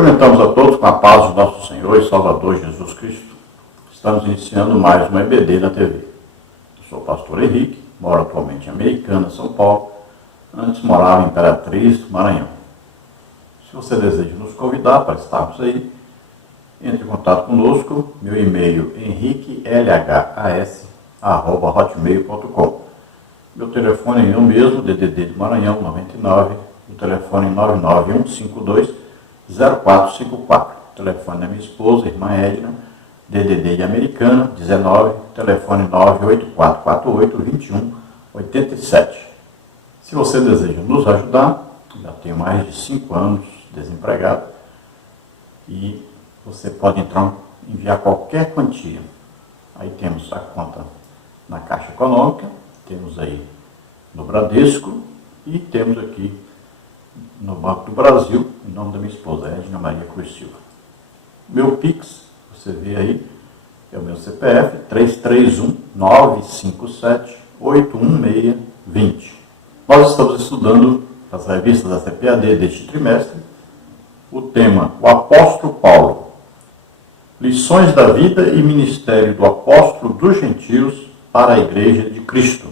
Cumprimentamos a todos com a paz do nosso Senhor e Salvador Jesus Cristo. Estamos iniciando mais uma EBD na TV. Eu sou o pastor Henrique, moro atualmente em Americana, São Paulo. Antes morava em Imperatriz, Maranhão. Se você deseja nos convidar para estarmos aí, entre em contato conosco. Meu e-mail henriquelhas@hotmail.com. Meu telefone é o mesmo, DDD do Maranhão, 99. O telefone é 99152-0454. O telefone da minha esposa, irmã Edna, DDD de Americana, 19. Telefone 98448-2187. Se você deseja nos ajudar, já tenho mais de 5 anos desempregado e você pode enviar qualquer quantia. Aí temos a conta na Caixa Econômica, temos aí no Bradesco e temos aqui no Banco do Brasil, em nome da minha esposa, Edna Maria Cruz Silva. Meu Pix, você vê aí, é o meu CPF, 331-957-816-20. Nós estamos estudando as revistas da CPAD deste trimestre, o tema, o Apóstolo Paulo, lições da vida e ministério do apóstolo dos gentios para a Igreja de Cristo.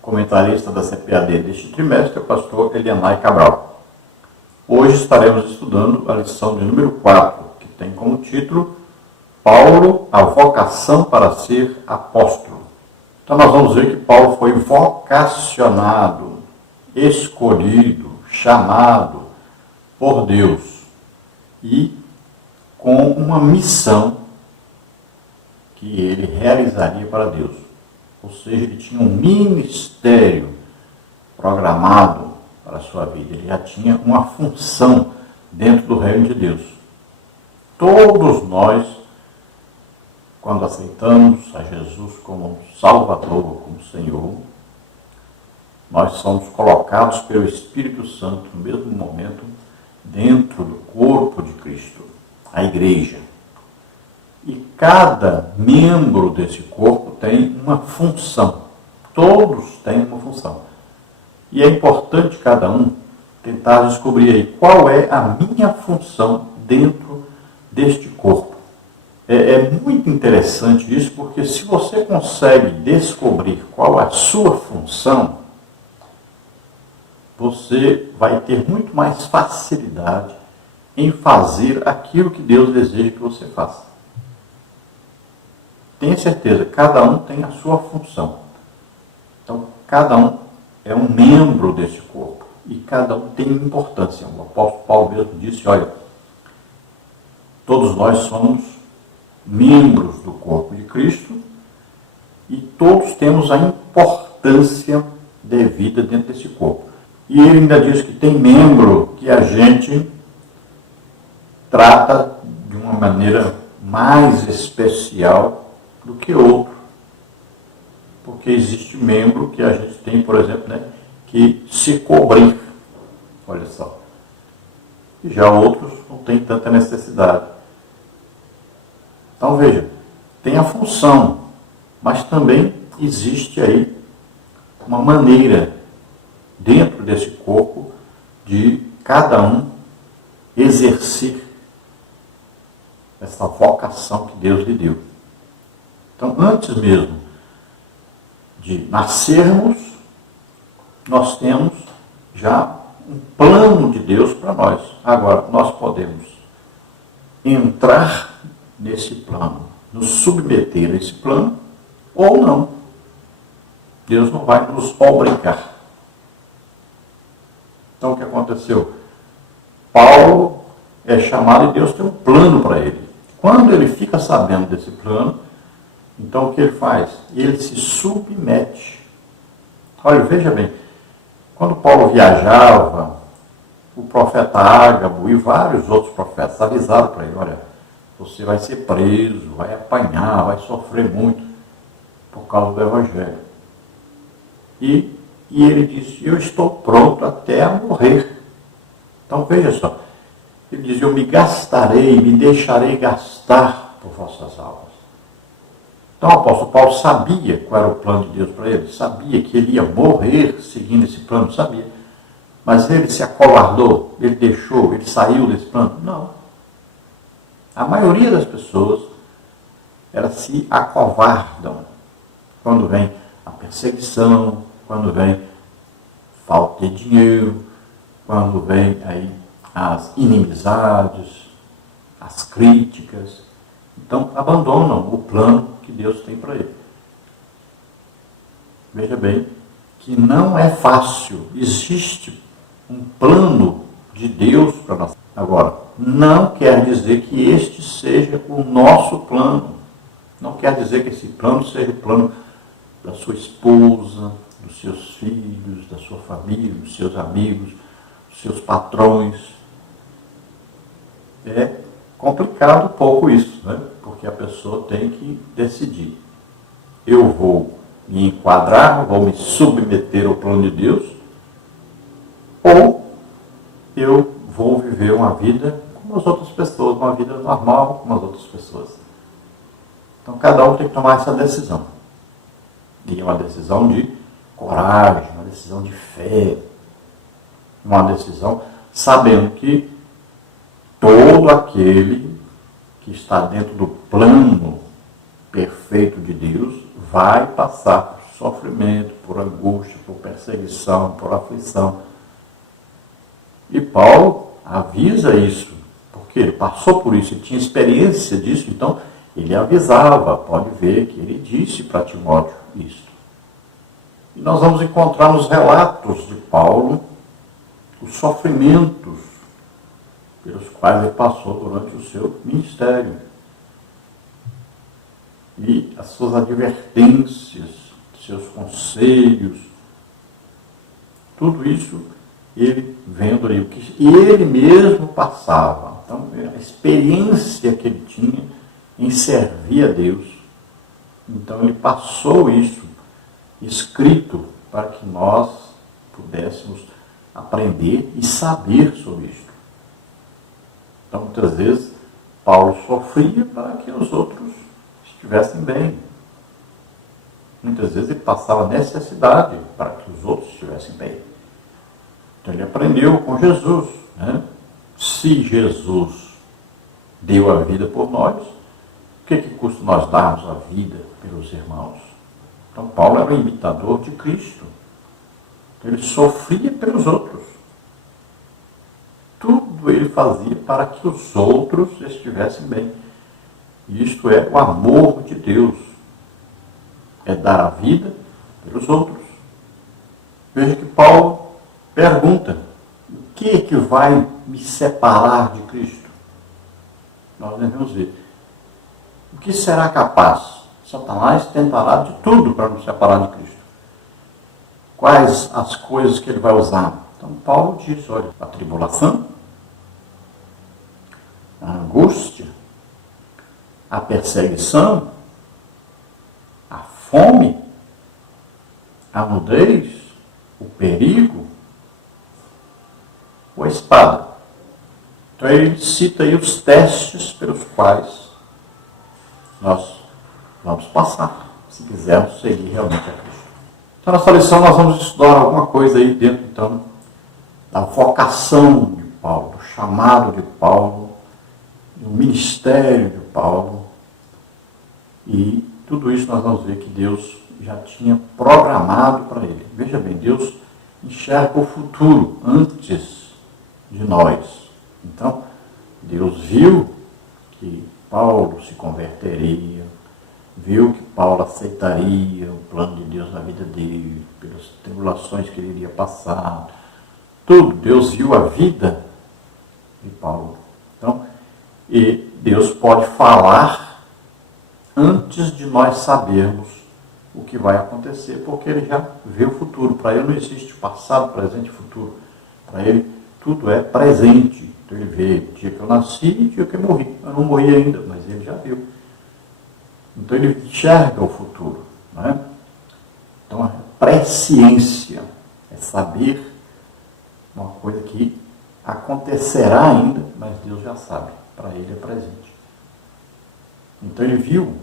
Comentarista da CPAD deste trimestre é o pastor Elianai Cabral. Hoje estaremos estudando a lição de número 4, que tem como título Paulo, a vocação para ser apóstolo. Então nós vamos ver que Paulo foi vocacionado, escolhido, chamado por Deus e com uma missão que ele realizaria para Deus. Ou seja, ele tinha um ministério programado para a sua vida. Ele já tinha uma função dentro do reino de Deus. Todos nós, quando aceitamos a Jesus como Salvador, como Senhor, nós somos colocados pelo Espírito Santo no mesmo momento dentro do corpo de Cristo, a igreja. E cada membro desse corpo tem uma função. Todos têm uma função. E é importante cada um tentar descobrir aí qual é a minha função dentro deste corpo. É muito interessante isso, porque se você consegue descobrir qual é a sua função, você vai ter muito mais facilidade em fazer aquilo que Deus deseja que você faça. Tenha certeza, cada um tem a sua função. Então, cada um é um membro desse corpo e cada um tem importância. O apóstolo Paulo mesmo disse, olha, todos nós somos membros do corpo de Cristo e todos temos a importância devida dentro desse corpo. E ele ainda diz que tem membro que a gente trata de uma maneira mais especial do que outro. Porque existe membro que a gente tem, por exemplo, que se cobrir. Olha só. E já outros não têm tanta necessidade. Então veja, tem a função, mas também existe aí uma maneira dentro desse corpo de cada um exercer essa vocação que Deus lhe deu. Então, antes mesmo de nascermos, nós temos já um plano de Deus para nós. Agora, nós podemos entrar nesse plano, nos submeter a esse plano, ou não. Deus não vai nos obrigar. Então, o que aconteceu? Paulo é chamado e Deus tem um plano para ele. Quando ele fica sabendo desse plano, então o que ele faz? Ele se submete. Olha, veja bem, quando Paulo viajava, o profeta Ágabo e vários outros profetas avisaram para ele, olha, você vai ser preso, vai apanhar, vai sofrer muito por causa do Evangelho. E ele disse, eu estou pronto até a morrer. Então veja só, ele diz, eu me gastarei, me deixarei gastar por vossas almas. Então o apóstolo Paulo sabia qual era o plano de Deus para ele, sabia que ele ia morrer seguindo esse plano, sabia. Mas ele se acovardou, ele deixou, ele saiu desse plano? Não. A maioria das pessoas, elas se acovardam quando vem a perseguição, quando vem falta de dinheiro, quando vem aí as inimizades, as críticas. Então, abandonam o plano que Deus tem para ele. Veja bem que não é fácil. Existe um plano de Deus para nós. Agora, não quer dizer que este seja o nosso plano. Não quer dizer que esse plano seja o plano da sua esposa, dos seus filhos, da sua família, dos seus amigos, dos seus patrões. É complicado um pouco isso, né? Porque a pessoa tem que decidir. Eu vou me enquadrar, vou me submeter ao plano de Deus, ou eu vou viver uma vida como as outras pessoas, uma vida normal como as outras pessoas. Então cada um tem que tomar essa decisão. E é uma decisão de coragem, uma decisão de fé, uma decisão sabendo que todo aquele que está dentro do plano perfeito de Deus vai passar por sofrimento, por angústia, por perseguição, por aflição. E Paulo avisa isso, porque ele passou por isso, ele tinha experiência disso, então ele avisava, pode ver que ele disse para Timóteo isso. E nós vamos encontrar nos relatos de Paulo os sofrimentos pelos quais ele passou durante o seu ministério. E as suas advertências, seus conselhos, tudo isso ele vendo ali o que ele mesmo passava. Então, a experiência que ele tinha em servir a Deus. Então, ele passou isso escrito para que nós pudéssemos aprender e saber sobre isso. Então, muitas vezes, Paulo sofria para que os outros estivessem bem. Muitas vezes ele passava necessidade para que os outros estivessem bem. Então ele aprendeu com Jesus, né? Se Jesus deu a vida por nós, o que custa nós darmos a vida pelos irmãos? Então Paulo era um imitador de Cristo. Então, ele sofria pelos outros. Tudo ele fazia para que os outros estivessem bem. Isto é o amor de Deus. É dar a vida pelos outros. Veja que Paulo pergunta: o que vai me separar de Cristo? Nós devemos ver. O que será capaz? Satanás tentará de tudo para nos separar de Cristo. Quais as coisas que ele vai usar? Então Paulo diz, olha, a tribulação, a angústia, a perseguição, a fome, a nudez, o perigo, ou a espada. Então ele cita aí os testes pelos quais nós vamos passar, se quisermos seguir realmente a Cristo. Então nessa lição nós vamos estudar alguma coisa aí dentro, então, da vocação de Paulo, do chamado de Paulo, do ministério de Paulo. E tudo isso nós vamos ver que Deus já tinha programado para ele. Veja bem, Deus enxerga o futuro antes de nós. Então, Deus viu que Paulo se converteria, viu que Paulo aceitaria o plano de Deus na vida dele, pelas tribulações que ele iria passar. Tudo, Deus viu a vida de Paulo. Então, e Deus pode falar antes de nós sabermos o que vai acontecer, porque ele já vê o futuro. Para ele não existe passado, presente e futuro. Para ele tudo é presente. Então ele vê o dia que eu nasci e o dia que eu morri. Eu não morri ainda, mas ele já viu. Então ele enxerga o futuro. Não é? Então a presciência é saber uma coisa que acontecerá ainda, mas Deus já sabe. Para ele é presente. Então ele viu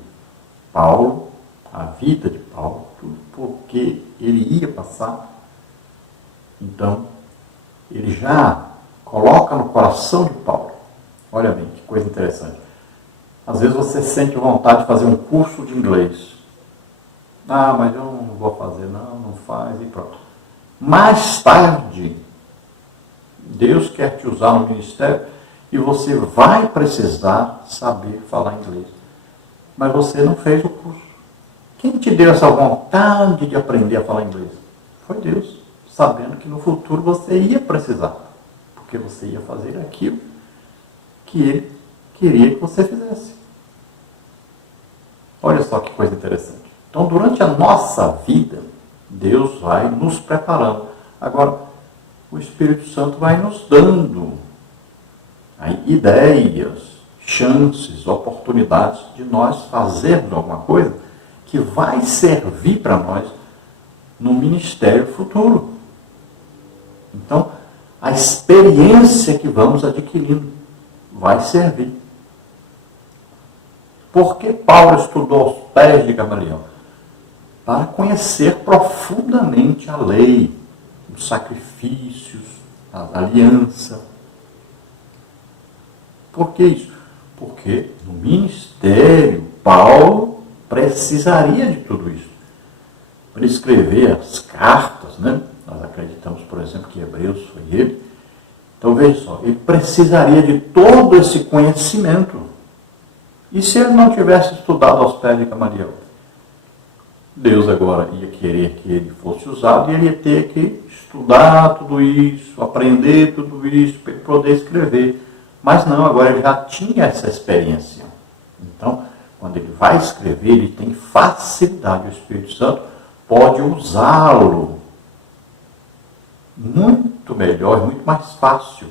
Paulo, a vida de Paulo, tudo porque ele ia passar. Então, ele já coloca no coração de Paulo. Olha bem, que coisa interessante. Às vezes você sente vontade de fazer um curso de inglês. Ah, mas eu não vou fazer, não faz e pronto. Mais tarde, Deus quer te usar no ministério e você vai precisar saber falar inglês. Mas você não fez o curso. Quem te deu essa vontade de aprender a falar inglês? Foi Deus, sabendo que no futuro você ia precisar. Porque você ia fazer aquilo que Ele queria que você fizesse. Olha só que coisa interessante. Então, durante a nossa vida, Deus vai nos preparando. Agora, o Espírito Santo vai nos dando aí, ideias, chances, oportunidades de nós fazermos alguma coisa que vai servir para nós no ministério futuro. Então, a experiência que vamos adquirindo vai servir. Por que Paulo estudou aos pés de Gamaliel? Para conhecer profundamente a lei, os sacrifícios, a aliança. Por que isso? Porque no ministério, Paulo precisaria de tudo isso. Para escrever as cartas, né? Nós acreditamos, por exemplo, que Hebreus foi ele. Então, veja só, ele precisaria de todo esse conhecimento. E se ele não tivesse estudado aos pés de Gamaliel? Deus agora ia querer que ele fosse usado e ele ia ter que estudar tudo isso, aprender tudo isso, para ele poder escrever. Mas não, agora ele já tinha essa experiência. Então, quando ele vai escrever, ele tem facilidade. O Espírito Santo pode usá-lo muito melhor, muito mais fácil.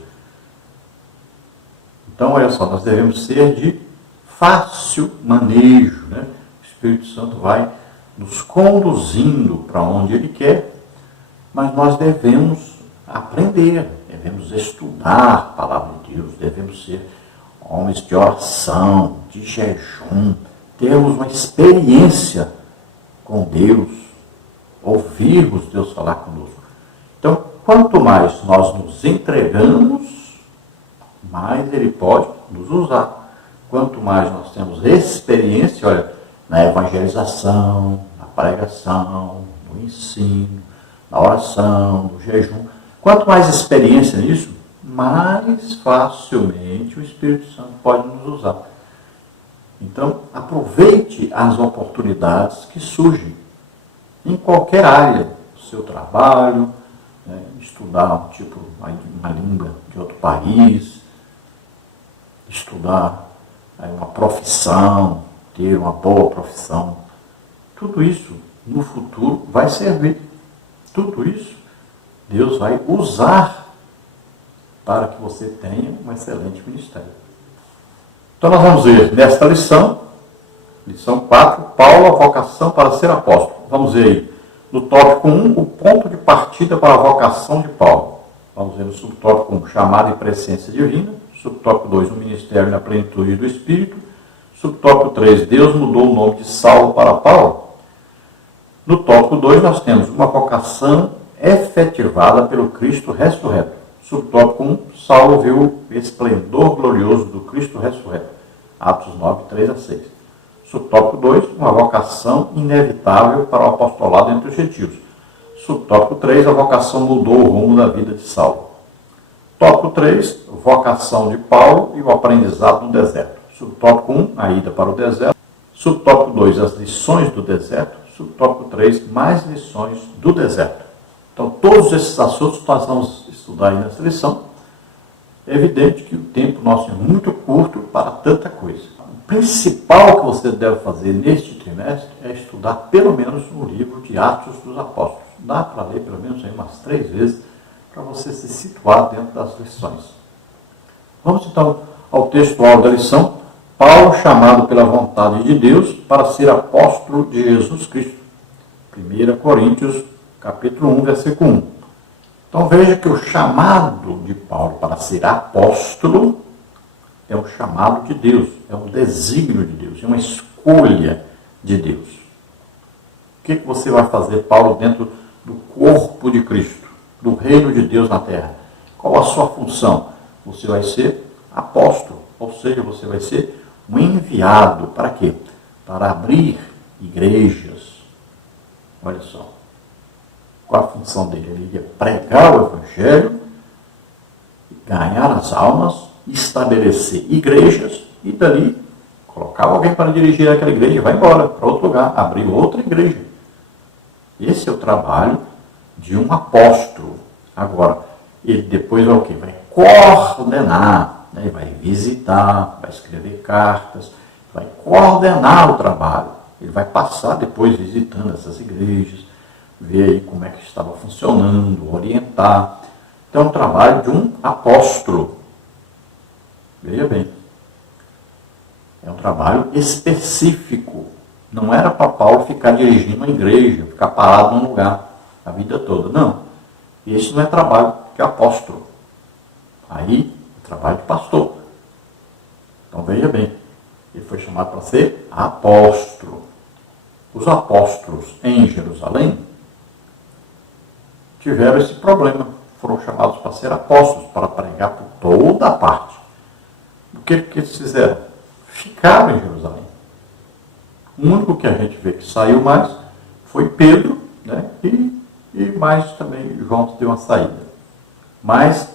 Então, olha só, nós devemos ser de fácil manejo, né? O Espírito Santo vai nos conduzindo para onde Ele quer, mas nós devemos aprender, devemos estudar a palavra de Deus, devemos ser homens de oração, de jejum, termos uma experiência com Deus, ouvirmos Deus falar conosco. Então, quanto mais nós nos entregamos, mais Ele pode nos usar. Quanto mais nós temos experiência, olha, na evangelização, na pregação, no ensino, na oração, no jejum, quanto mais experiência nisso, mais facilmente o Espírito Santo pode nos usar. Então, aproveite as oportunidades que surgem em qualquer área do seu trabalho, né, estudar uma língua de outro país, estudar uma profissão, ter uma boa profissão. Tudo isso no futuro vai servir. Tudo isso Deus vai usar para que você tenha um excelente ministério. Então nós vamos ver nesta lição 4, Paulo, a vocação para ser apóstolo. Vamos ver aí, no tópico 1, o ponto de partida para a vocação de Paulo. Vamos ver no subtópico 1, chamada e presciência divina. Subtópico 2, o ministério na plenitude do Espírito. Subtópico 3, Deus mudou o nome de Saulo para Paulo. No tópico 2, nós temos uma vocação efetivada pelo Cristo ressurreto. Subtópico 1, Saulo viu o esplendor glorioso do Cristo ressurreto. Atos 9, 3 a 6. Subtópico 2, uma vocação inevitável para o apostolado entre os gentios. Subtópico 3, a vocação mudou o rumo da vida de Saulo. Tópico 3, vocação de Paulo e o aprendizado no deserto. Subtópico 1, a ida para o deserto. Subtópico 2, as lições do deserto. Subtópico 3, mais lições do deserto. Então, todos esses assuntos nós vamos estudar aí nessa lição. É evidente que o tempo nosso é muito curto para tanta coisa. O principal que você deve fazer neste trimestre é estudar pelo menos o livro de Atos dos Apóstolos. Dá para ler pelo menos aí umas 3 vezes para você se situar dentro das lições. Vamos então ao textual da lição. Paulo, chamado pela vontade de Deus para ser apóstolo de Jesus Cristo. 1 Coríntios, capítulo 1, versículo 1. Então veja que o chamado de Paulo para ser apóstolo é um chamado de Deus, é um desígnio de Deus, é uma escolha de Deus. O que você vai fazer, Paulo, dentro do corpo de Cristo, do reino de Deus na terra? Qual a sua função? Você vai ser apóstolo, ou seja, você vai ser um enviado. Para quê? Para abrir igrejas. Olha só. Qual a função dele? Ele ia pregar o Evangelho, ganhar as almas, estabelecer igrejas e dali colocar alguém para dirigir aquela igreja e vai embora para outro lugar, abrir outra igreja. Esse é o trabalho de um apóstolo. Agora, ele depois vai o quê? Vai coordenar, né? Ele vai visitar, vai escrever cartas, vai coordenar o trabalho. Ele vai passar depois visitando essas igrejas, ver aí como é que estava funcionando, orientar. Então, é um trabalho de um apóstolo. Veja bem. É um trabalho específico. Não era para Paulo ficar dirigindo uma igreja, ficar parado num lugar a vida toda. Não. Esse não é trabalho de apóstolo. Aí, é trabalho de pastor. Então, veja bem. Ele foi chamado para ser apóstolo. Os apóstolos em Jerusalém tiveram esse problema. Foram chamados para ser apóstolos, para pregar por toda a parte. O que eles fizeram? Ficaram em Jerusalém. O único que a gente vê que saiu mais foi Pedro, né? E mais também João deu uma saída. Mas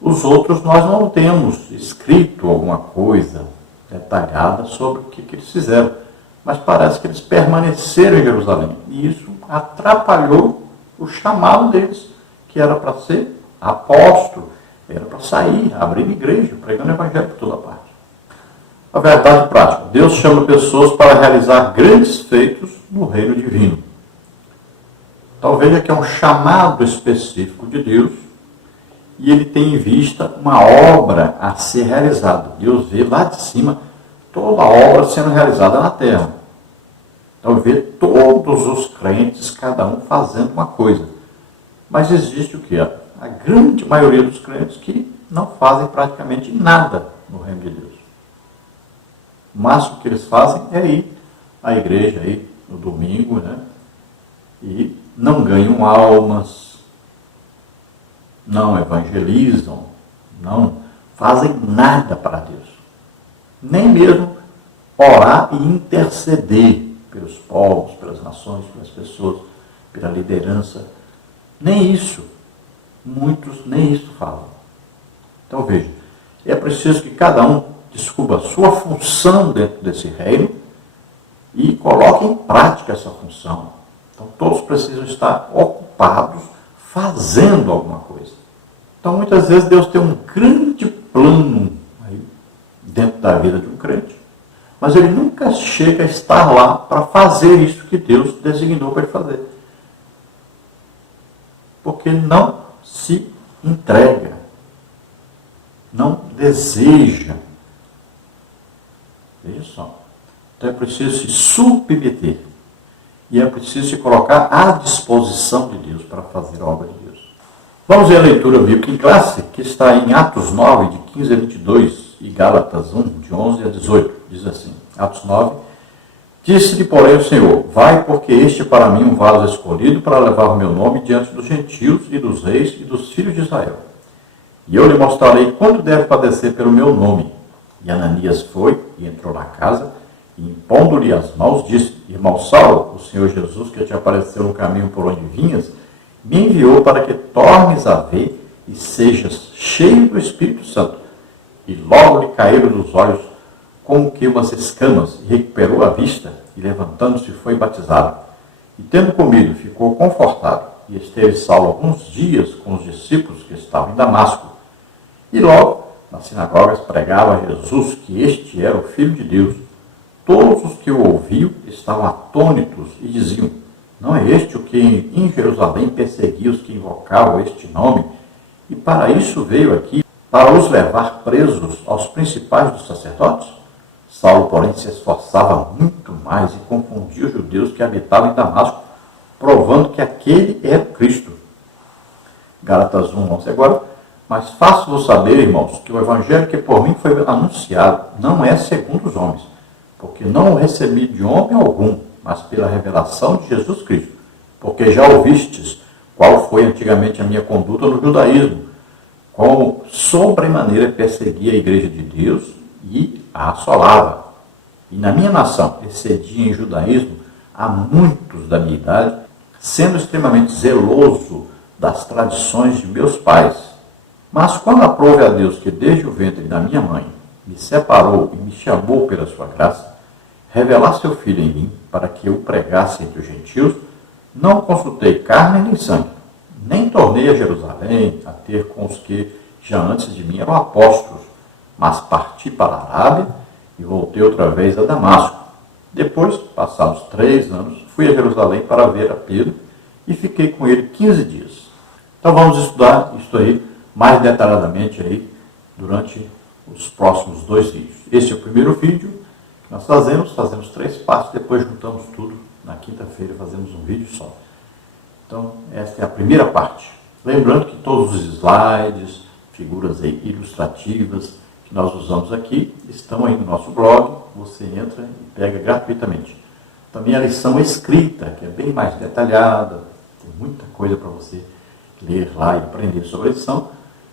os outros nós não temos escrito alguma coisa detalhada sobre o que eles fizeram. Mas parece que eles permaneceram em Jerusalém. E isso atrapalhou o chamado deles, que era para ser apóstolo, era para sair, abrir igreja, pregando o evangelho por toda parte. A verdade prática. Deus chama pessoas para realizar grandes feitos no reino divino. Então veja que é um chamado específico de Deus e ele tem em vista uma obra a ser realizada. Deus vê lá de cima toda a obra sendo realizada na terra. Então vê todos os crentes, cada um fazendo uma coisa. Mas existe o que? A grande maioria dos crentes que não fazem praticamente nada no reino de Deus. O máximo que eles fazem é ir à igreja aí no domingo, né? E não ganham almas, não evangelizam, não fazem nada para Deus. Nem mesmo orar e interceder pelos povos, pelas nações, pelas pessoas, pela liderança. Nem isso. Muitos nem isso falam. Então veja, é preciso que cada um descubra a sua função dentro desse reino e coloque em prática essa função. Então todos precisam estar ocupados fazendo alguma coisa. Então muitas vezes Deus tem um grande plano aí dentro da vida de um crente, mas ele nunca chega a estar lá para fazer isso que Deus designou para ele fazer. Porque não se entrega, não deseja. Veja só. Então é preciso se submeter. E é preciso se colocar à disposição de Deus para fazer a obra de Deus. Vamos ver a leitura bíblica em classe, que está em Atos 9, de 15 a 22, e Gálatas 1, de 11 a 18. Diz assim, Atos 9. Disse-lhe, porém, o Senhor, vai, porque este é para mim um vaso escolhido para levar o meu nome diante dos gentios e dos reis e dos filhos de Israel. E eu lhe mostrarei quanto deve padecer pelo meu nome. E Ananias foi e entrou na casa, e impondo-lhe as mãos, disse, irmão Saulo, o Senhor Jesus, que te apareceu no caminho por onde vinhas, me enviou para que tornes a ver e sejas cheio do Espírito Santo. E logo lhe caíram dos olhos como que umas escamas, e recuperou a vista, e levantando-se foi batizado. E tendo comido, ficou confortado, e esteve Saulo alguns dias com os discípulos que estavam em Damasco. E logo, nas sinagogas, pregava a Jesus que este era o Filho de Deus. Todos os que o ouviam estavam atônitos e diziam, não é este o que em Jerusalém perseguia os que invocavam este nome? E para isso veio aqui, para os levar presos aos principais dos sacerdotes? Saulo, porém, se esforçava muito mais e confundia os judeus que habitavam em Damasco, provando que aquele era o Cristo. Gálatas 1, 11 agora. Mas faço-vos saber, irmãos, que o evangelho que por mim foi anunciado não é segundo os homens, porque não o recebi de homem algum, mas pela revelação de Jesus Cristo. Porque já ouvistes qual foi antigamente a minha conduta no judaísmo, como sobremaneira perseguia a igreja de Deus e a assolava. E na minha nação excedia em judaísmo a muitos da minha idade, sendo extremamente zeloso das tradições de meus pais. Mas quando aprouve a Deus que desde o ventre da minha mãe me separou e me chamou pela sua graça, revelar seu Filho em mim, para que eu pregasse entre os gentios, não consultei carne nem sangue, nem tornei a Jerusalém a ter com os que já antes de mim eram apóstolos, mas parti para a Arábia e voltei outra vez a Damasco. Depois, passados 3 anos, fui a Jerusalém para ver a Pedro e fiquei com ele 15 dias. Então vamos estudar isso aí mais detalhadamente aí durante os próximos 2 vídeos. Este é o primeiro vídeo que nós fazemos 3 partes, depois juntamos tudo na quinta-feira e fazemos um vídeo só. Então, esta é a primeira parte. Lembrando que todos os slides, figuras aí ilustrativas que nós usamos aqui estão aí no nosso blog, você entra e pega gratuitamente. Também a lição escrita, que é bem mais detalhada, tem muita coisa para você ler lá e aprender sobre a lição,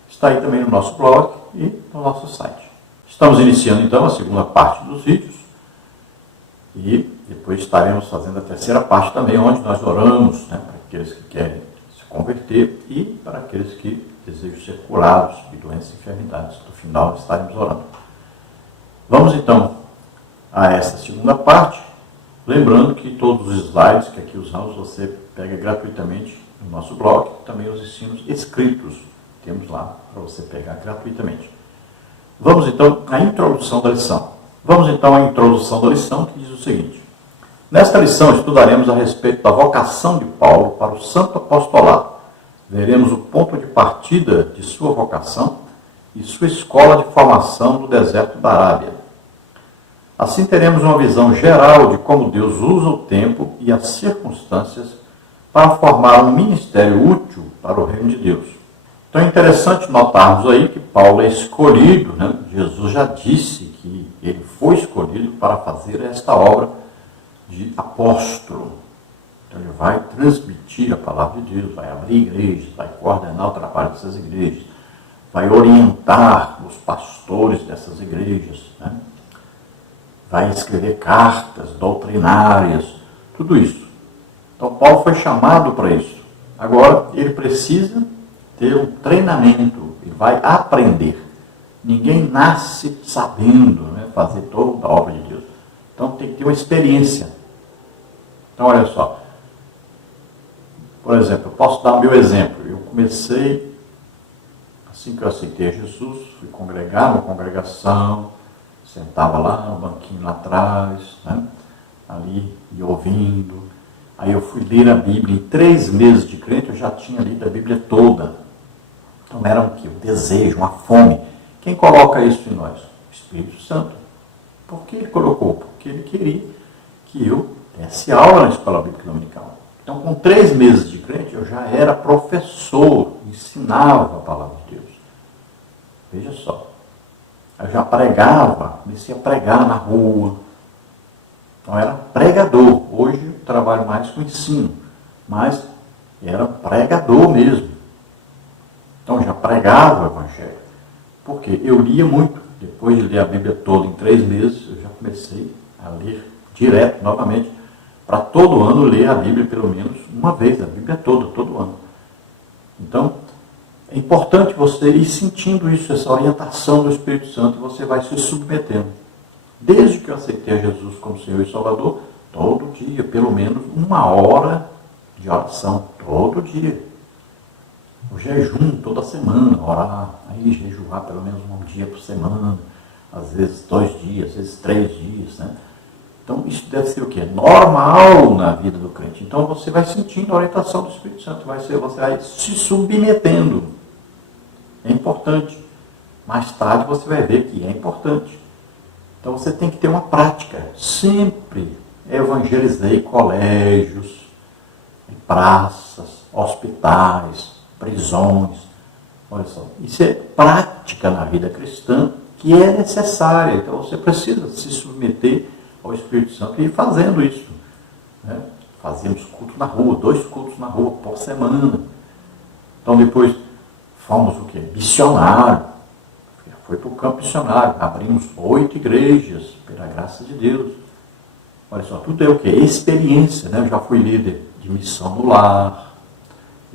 está aí também no nosso blog e no nosso site. Estamos iniciando então a segunda parte dos vídeos e depois estaremos fazendo a terceira parte também, onde nós oramos, para aqueles que querem se converter e para aqueles que desejam ser curados de doenças e enfermidades. No final estaremos orando. Vamos então a essa segunda parte, lembrando que todos os slides que aqui usamos você pega gratuitamente no nosso blog, também os ensinos escritos temos lá para você pegar gratuitamente. Vamos então à introdução da lição. Vamos então à introdução da lição, que diz o seguinte: nesta lição estudaremos a respeito da vocação de Paulo para o santo apostolado. Veremos o ponto de partida de sua vocação e sua escola de formação no deserto da Arábia. Assim teremos uma visão geral de como Deus usa o tempo e as circunstâncias para formar um ministério útil para o reino de Deus. Então é interessante notarmos aí que Paulo é escolhido, Jesus já disse que ele foi escolhido para fazer esta obra de apóstolo. Então ele vai transmitir a palavra de Deus, vai abrir igrejas, vai coordenar o trabalho dessas igrejas, vai orientar os pastores dessas igrejas, vai escrever cartas doutrinárias, tudo isso. Então Paulo foi chamado para isso. Agora ele precisa ter um treinamento, ele vai aprender. Ninguém nasce sabendo fazer toda a obra de Deus. Então tem que ter uma experiência. Então olha só, por exemplo, eu posso dar o meu exemplo. Eu comecei, assim que eu aceitei Jesus, fui congregar numa congregação, sentava lá no banquinho lá atrás, ali e ouvindo. Aí eu fui ler a Bíblia. Em 3 meses de crente eu já tinha lido a Bíblia toda. Então era o desejo, uma fome. Quem coloca isso em nós? O Espírito Santo. Por que ele colocou? Porque ele queria que eu desse aula na escola bíblica dominical. Então, com 3 meses de crente, eu já era professor, ensinava a palavra de Deus. Veja só. Eu já pregava, comecei a pregar na rua. Então, eu era pregador. Hoje, eu trabalho mais com ensino. Mas, era pregador mesmo. Então, eu já pregava o Evangelho. Porque eu lia muito. Depois de ler a Bíblia toda em 3 meses, eu já comecei a ler direto, novamente, para todo ano ler a Bíblia pelo menos uma vez, a Bíblia toda, todo ano. Então, é importante você ir sentindo isso, essa orientação do Espírito Santo, e você vai se submetendo. Desde que eu aceitei a Jesus como Senhor e Salvador, todo dia, pelo menos 1 hora de oração, todo dia. O jejum, toda semana, orar, aí jejuar pelo menos 1 dia por semana, às vezes 2 dias, às vezes 3 dias, Então, isso deve ser o quê? Normal na vida do crente. Então, você vai sentindo a orientação do Espírito Santo, você vai se submetendo. É importante. Mais tarde você vai ver que é importante. Então, você tem que ter uma prática. Sempre evangelizei colégios, praças, hospitais, prisões. Olha só, isso é prática na vida cristã que é necessária. Então, você precisa se submeter ao Espírito Santo e ir fazendo isso. Fazíamos culto na rua, 2 cultos na rua por semana. Então depois fomos o quê? Missionário. Foi para o campo missionário. Abrimos 8 igrejas, pela graça de Deus. Olha só, tudo é o quê? Experiência, né? Eu já fui líder de missão no lar,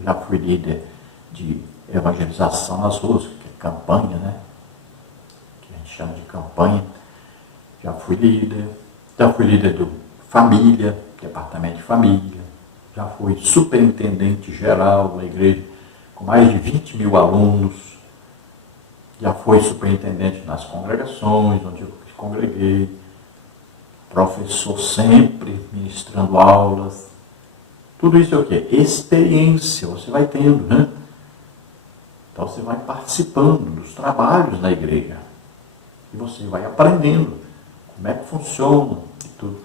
já fui líder de evangelização nas ruas, que é campanha, né? Que a gente chama de campanha. Já fui líder do família, departamento de família, já fui superintendente geral da igreja, com mais de 20 mil alunos, já fui superintendente nas congregações, onde eu congreguei, professor sempre, ministrando aulas. Tudo isso é o quê? Experiência, você vai tendo, né? Então você vai participando dos trabalhos da igreja. E você vai aprendendo como é que funciona e tudo.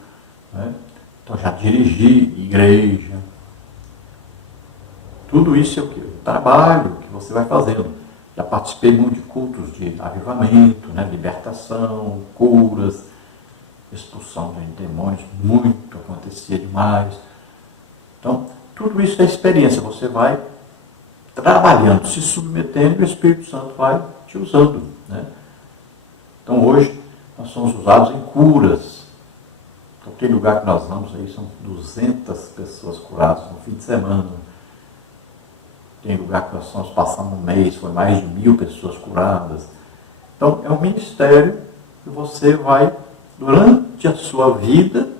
Né? Então já dirigi igreja. Tudo isso é o quê? O trabalho que você vai fazendo. Já participei muito de cultos de avivamento, né? Libertação, curas, expulsão de demônios, muito acontecia demais. Então, tudo isso é experiência. Você vai trabalhando, se submetendo e o Espírito Santo vai te usando. Né? Então, hoje, nós somos usados em curas. Então, tem lugar que nós vamos aí, são 200 pessoas curadas no fim de semana. Tem lugar que nós estamos passando um mês, foi mais de 1000 pessoas curadas. Então, é um ministério que você vai, durante a sua vida,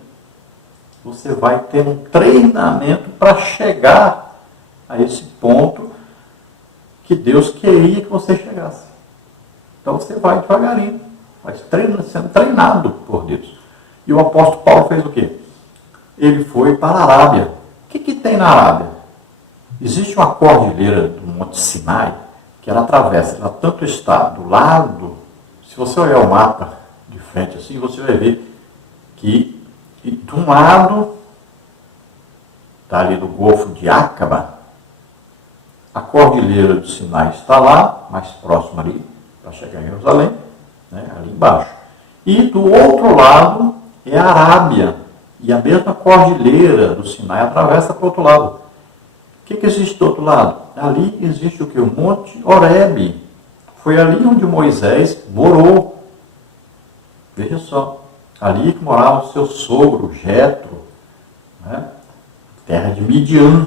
você vai ter um treinamento para chegar a esse ponto que Deus queria que você chegasse. Então, você vai devagarinho, vai sendo treinado por Deus. E o apóstolo Paulo fez o quê? Ele foi para a Arábia. O que tem na Arábia? Existe uma cordilheira do Monte Sinai que ela atravessa, ela tanto está do lado, se você olhar o mapa de frente assim, você vai ver que de um lado está ali do Golfo de Acaba, a cordilheira do Sinai está lá, mais próximo ali, para chegar em Jerusalém, né, ali embaixo. E do outro lado é a Arábia, e a mesma cordilheira do Sinai atravessa para o outro lado. O que existe do outro lado? Ali existe o que? O Monte Horebe. Foi ali onde Moisés morou. Veja só, ali que morava o seu sogro, Jetro, né? Terra de Midian.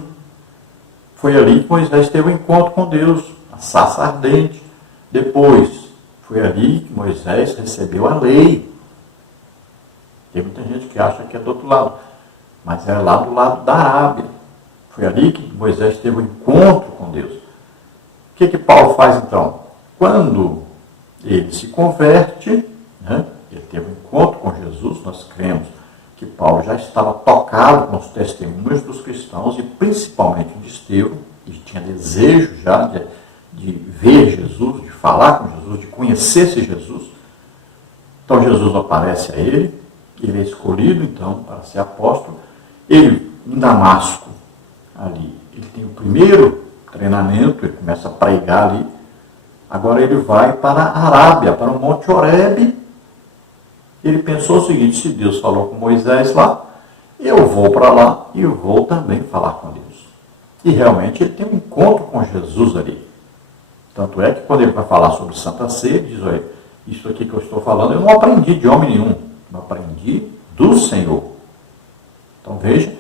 Foi ali que Moisés teve um encontro com Deus, a sarça ardente. Depois, foi ali que Moisés recebeu a lei. Tem muita gente que acha que é do outro lado, mas é lá do lado da Arábia. Foi ali que Moisés teve um encontro com Deus. O que Paulo faz então? Quando ele se converte, né, ele teve um encontro com Jesus, nós cremos que Paulo já estava tocado com os testemunhos dos cristãos, e principalmente de Estevão, e tinha desejo já de ver Jesus, de falar com Jesus, de conhecer esse Jesus. Então Jesus aparece a ele é escolhido então para ser apóstolo. Ele, em Damasco, ali, ele tem o primeiro treinamento, ele começa a pregar ali. Agora ele vai para a Arábia, para o Monte Horebe. Ele pensou o seguinte: se Deus falou com Moisés lá, eu vou para lá e vou também falar com Deus. E realmente ele tem um encontro com Jesus ali. Tanto é que quando ele vai falar sobre Santa Ceia, ele diz: olha, isso aqui que eu estou falando, eu não aprendi de homem nenhum, eu aprendi do Senhor. Então veja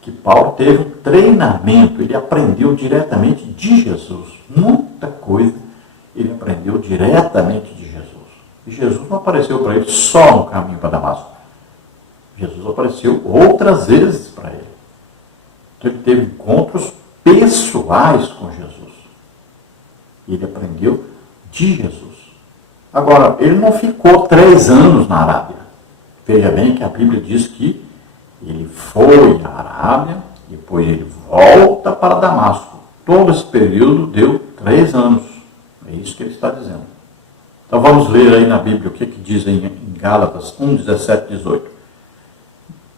que Paulo teve um treinamento, ele aprendeu diretamente de Jesus. Muita coisa ele aprendeu diretamente de Jesus. E Jesus não apareceu para ele só no caminho para Damasco. Jesus apareceu outras vezes para ele. Então ele teve encontros pessoais com Jesus. E ele aprendeu de Jesus. Agora, ele não ficou 3 anos na Arábia. Veja bem que a Bíblia diz que ele foi à Arábia, depois ele volta para Damasco. Todo esse período deu 3 anos. É isso que ele está dizendo. Então vamos ler aí na Bíblia o que diz em Gálatas 1, 17, 18.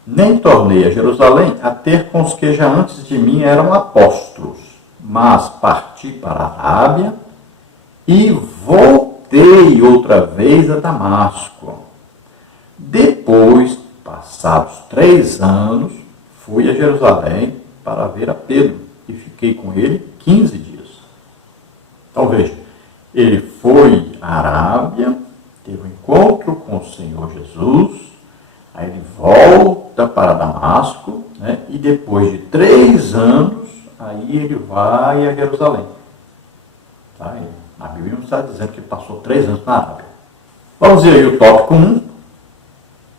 Nem tornei a Jerusalém a ter com os que já antes de mim eram apóstolos, mas parti para a Arábia e voltei outra vez a Damasco. Depois, passados 3 anos, fui a Jerusalém para ver a Pedro e fiquei com ele 15 dias. Então veja, ele foi à Arábia, teve um encontro com o Senhor Jesus, aí ele volta para Damasco, né? E depois de 3 anos, aí ele vai a Jerusalém. Tá? A Bíblia não está dizendo que ele passou 3 anos na Arábia. Vamos ver aí o tópico 1.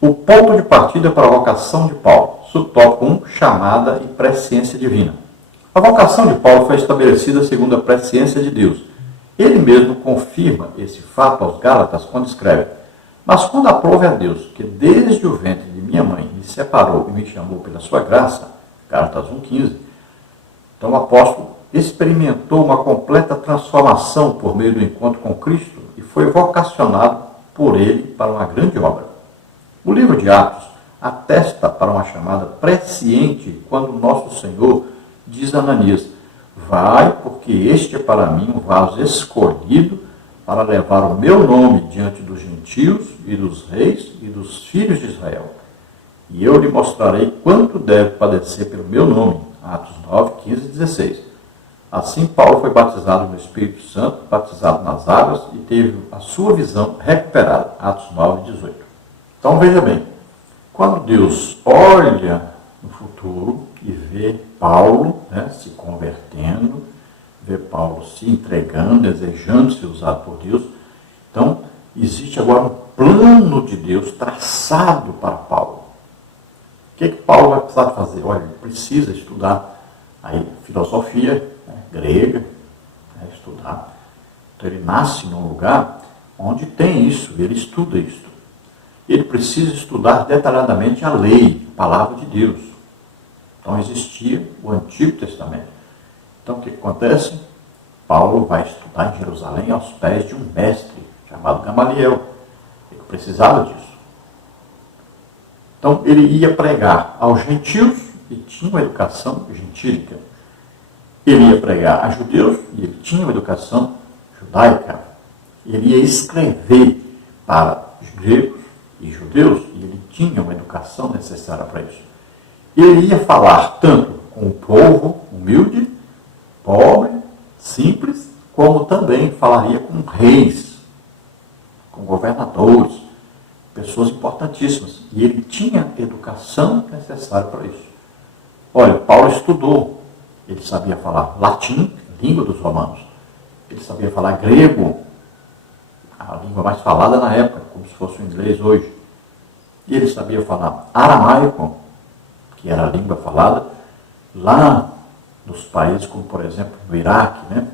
O ponto de partida para a vocação de Paulo. Subtópico 1, chamada e presciência divina. A vocação de Paulo foi estabelecida segundo a presciência de Deus. Ele mesmo confirma esse fato aos Gálatas quando escreve: mas quando aprove a Deus, que desde o ventre de minha mãe me separou e me chamou pela sua graça, Gálatas 1,15, então o apóstolo experimentou uma completa transformação por meio do encontro com Cristo e foi vocacionado por ele para uma grande obra. O livro de Atos atesta para uma chamada presciente quando nosso Senhor diz a Ananias: vai, porque este é para mim um vaso escolhido para levar o meu nome diante dos gentios e dos reis e dos filhos de Israel. E eu lhe mostrarei quanto deve padecer pelo meu nome. Atos 9, 15 e 16. Assim Paulo foi batizado no Espírito Santo, batizado nas águas e teve a sua visão recuperada. Atos 9, 18. Então veja bem, quando Deus olha no futuro e vê Paulo, né, se convertendo, vê Paulo se entregando, desejando ser usado por Deus, então existe agora um plano de Deus traçado para Paulo. O que Paulo vai precisar fazer? Olha, ele precisa estudar aí filosofia, né, grega, né, estudar. Então ele nasce num lugar onde tem isso, ele estuda isso. Ele precisa estudar detalhadamente a lei, a palavra de Deus. Então existia o Antigo Testamento. Então o que acontece? Paulo vai estudar em Jerusalém aos pés de um mestre chamado Gamaliel. Ele precisava disso. Então ele ia pregar aos gentios e tinha uma educação gentílica. Ele ia pregar a judeus e ele tinha uma educação judaica. Ele ia escrever para os gregos e judeus e ele tinha uma educação necessária para isso. Ele ia falar tanto com o povo humilde, pobre, simples, como também falaria com reis, com governadores, pessoas importantíssimas. E ele tinha educação necessária para isso. Olha, Paulo estudou. Ele sabia falar latim, língua dos romanos. Ele sabia falar grego, a língua mais falada na época, como se fosse o inglês hoje. E ele sabia falar aramaico, que era a língua falada lá nos países como, por exemplo, no Iraque, né?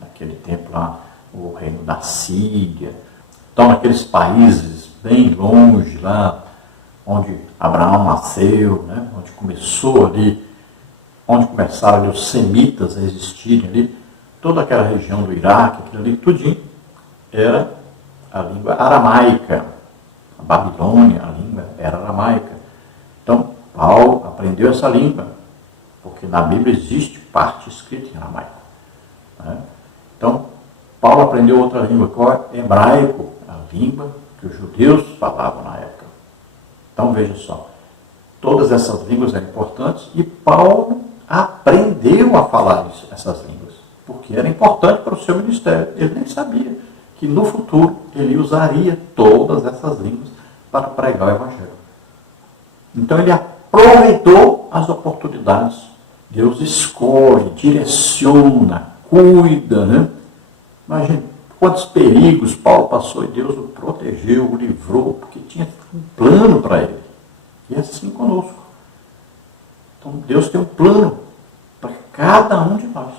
Naquele tempo lá, o reino da Síria. Então, naqueles países bem longe lá, onde Abraão nasceu, né? Onde começou ali, onde começaram ali os semitas a existirem ali, toda aquela região do Iraque, aquilo ali, tudinho, era a língua aramaica. A Babilônia, a língua era aramaica. Então, Paulo aprendeu essa língua, porque na Bíblia existe parte escrita em aramaico. Né? Então, Paulo aprendeu outra língua, qual é? Hebraico, a língua que os judeus falavam na época. Então, veja só, todas essas línguas eram importantes e Paulo aprendeu a falar essas línguas, porque era importante para o seu ministério. Ele nem sabia que no futuro ele usaria todas essas línguas para pregar o Evangelho. Então ele aproveitou as oportunidades. Deus escolhe, direciona, cuida, né? Imagina quantos perigos Paulo passou e Deus o protegeu, o livrou, porque tinha um plano para ele. E assim conosco. Então Deus tem um plano para cada um de nós.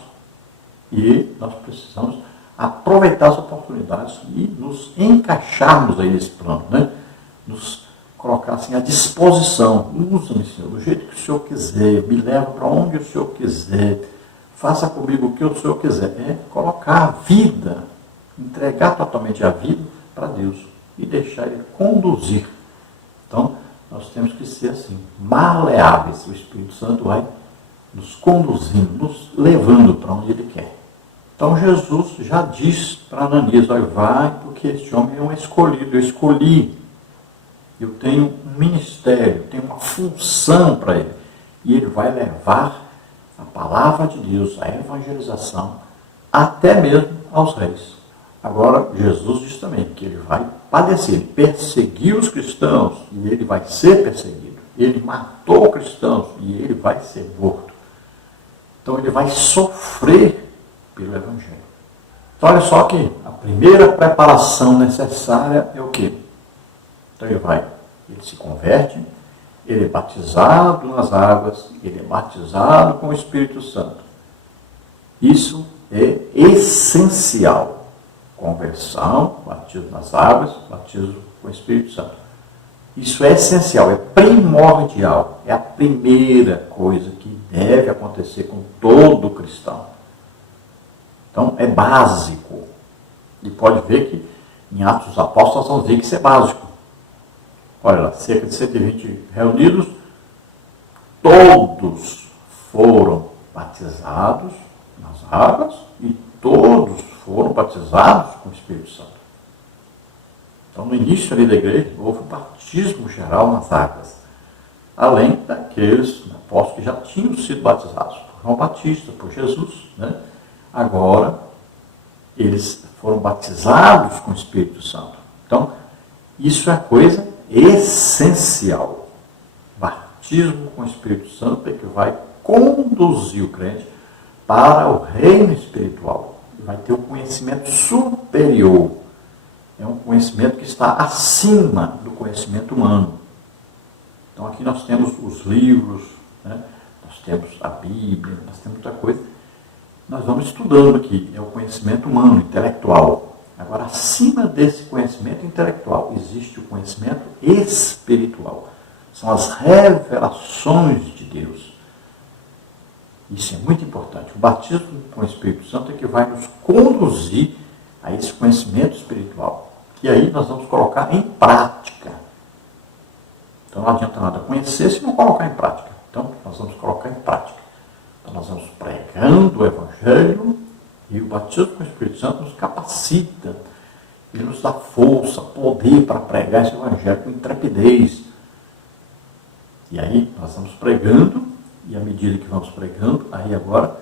E nós precisamos aproveitar as oportunidades e nos encaixarmos aí nesse plano, né? Nos colocar assim à disposição. Usa-me, Senhor, do jeito que o Senhor quiser, me leva para onde o Senhor quiser, faça comigo o que o Senhor quiser. É colocar a vida, entregar totalmente a vida para Deus e deixar Ele conduzir. Então, nós temos que ser assim, maleáveis. O Espírito Santo vai nos conduzindo, nos levando para onde Ele quer. Então Jesus já diz para Ananias: olha, vai, porque este homem é um escolhido, eu escolhi. Eu tenho um ministério, tenho uma função para ele. E ele vai levar a palavra de Deus, a evangelização, até mesmo aos reis. Agora, Jesus diz também que ele vai padecer, ele perseguiu os cristãos e ele vai ser perseguido. Ele matou cristãos e ele vai ser morto. Então ele vai sofrer pelo Evangelho. Então olha só que a primeira preparação necessária é o quê? Então ele se converte, ele é batizado nas águas, ele é batizado com o Espírito Santo. Isso é essencial. Conversão, batismo nas águas, batismo com o Espírito Santo. Isso é essencial, é primordial, é a primeira coisa que deve acontecer com todo cristão. Então, é básico. E pode ver que em Atos dos Apóstolos nós vamos ver que isso é básico. Olha lá, cerca de 120 reunidos, todos foram batizados nas águas e todos foram batizados com o Espírito Santo. Então, no início ali da igreja, houve um batismo geral nas águas, além daqueles apóstolos que já tinham sido batizados por João Batista, por Jesus, né? Agora, eles foram batizados com o Espírito Santo. Então, isso é coisa essencial. Batismo com o Espírito Santo é que vai conduzir o crente para o reino espiritual. Vai ter um conhecimento superior. É um conhecimento que está acima do conhecimento humano. Então aqui nós temos os livros, né? Nós temos a Bíblia, nós temos muita coisa. Nós vamos estudando aqui, é o conhecimento humano, intelectual. Agora, acima desse conhecimento intelectual, existe o conhecimento espiritual. São as revelações de Deus. Isso é muito importante. O batismo com o Espírito Santo é que vai nos conduzir a esse conhecimento espiritual. E aí nós vamos colocar em prática. Então não adianta nada conhecer se não colocar em prática. Então nós vamos colocar em prática. Então nós vamos pregando o Evangelho e o batismo com o Espírito Santo nos capacita. Ele nos dá força, poder para pregar esse Evangelho com intrepidez. E aí nós vamos pregando, e à medida que vamos pregando, aí agora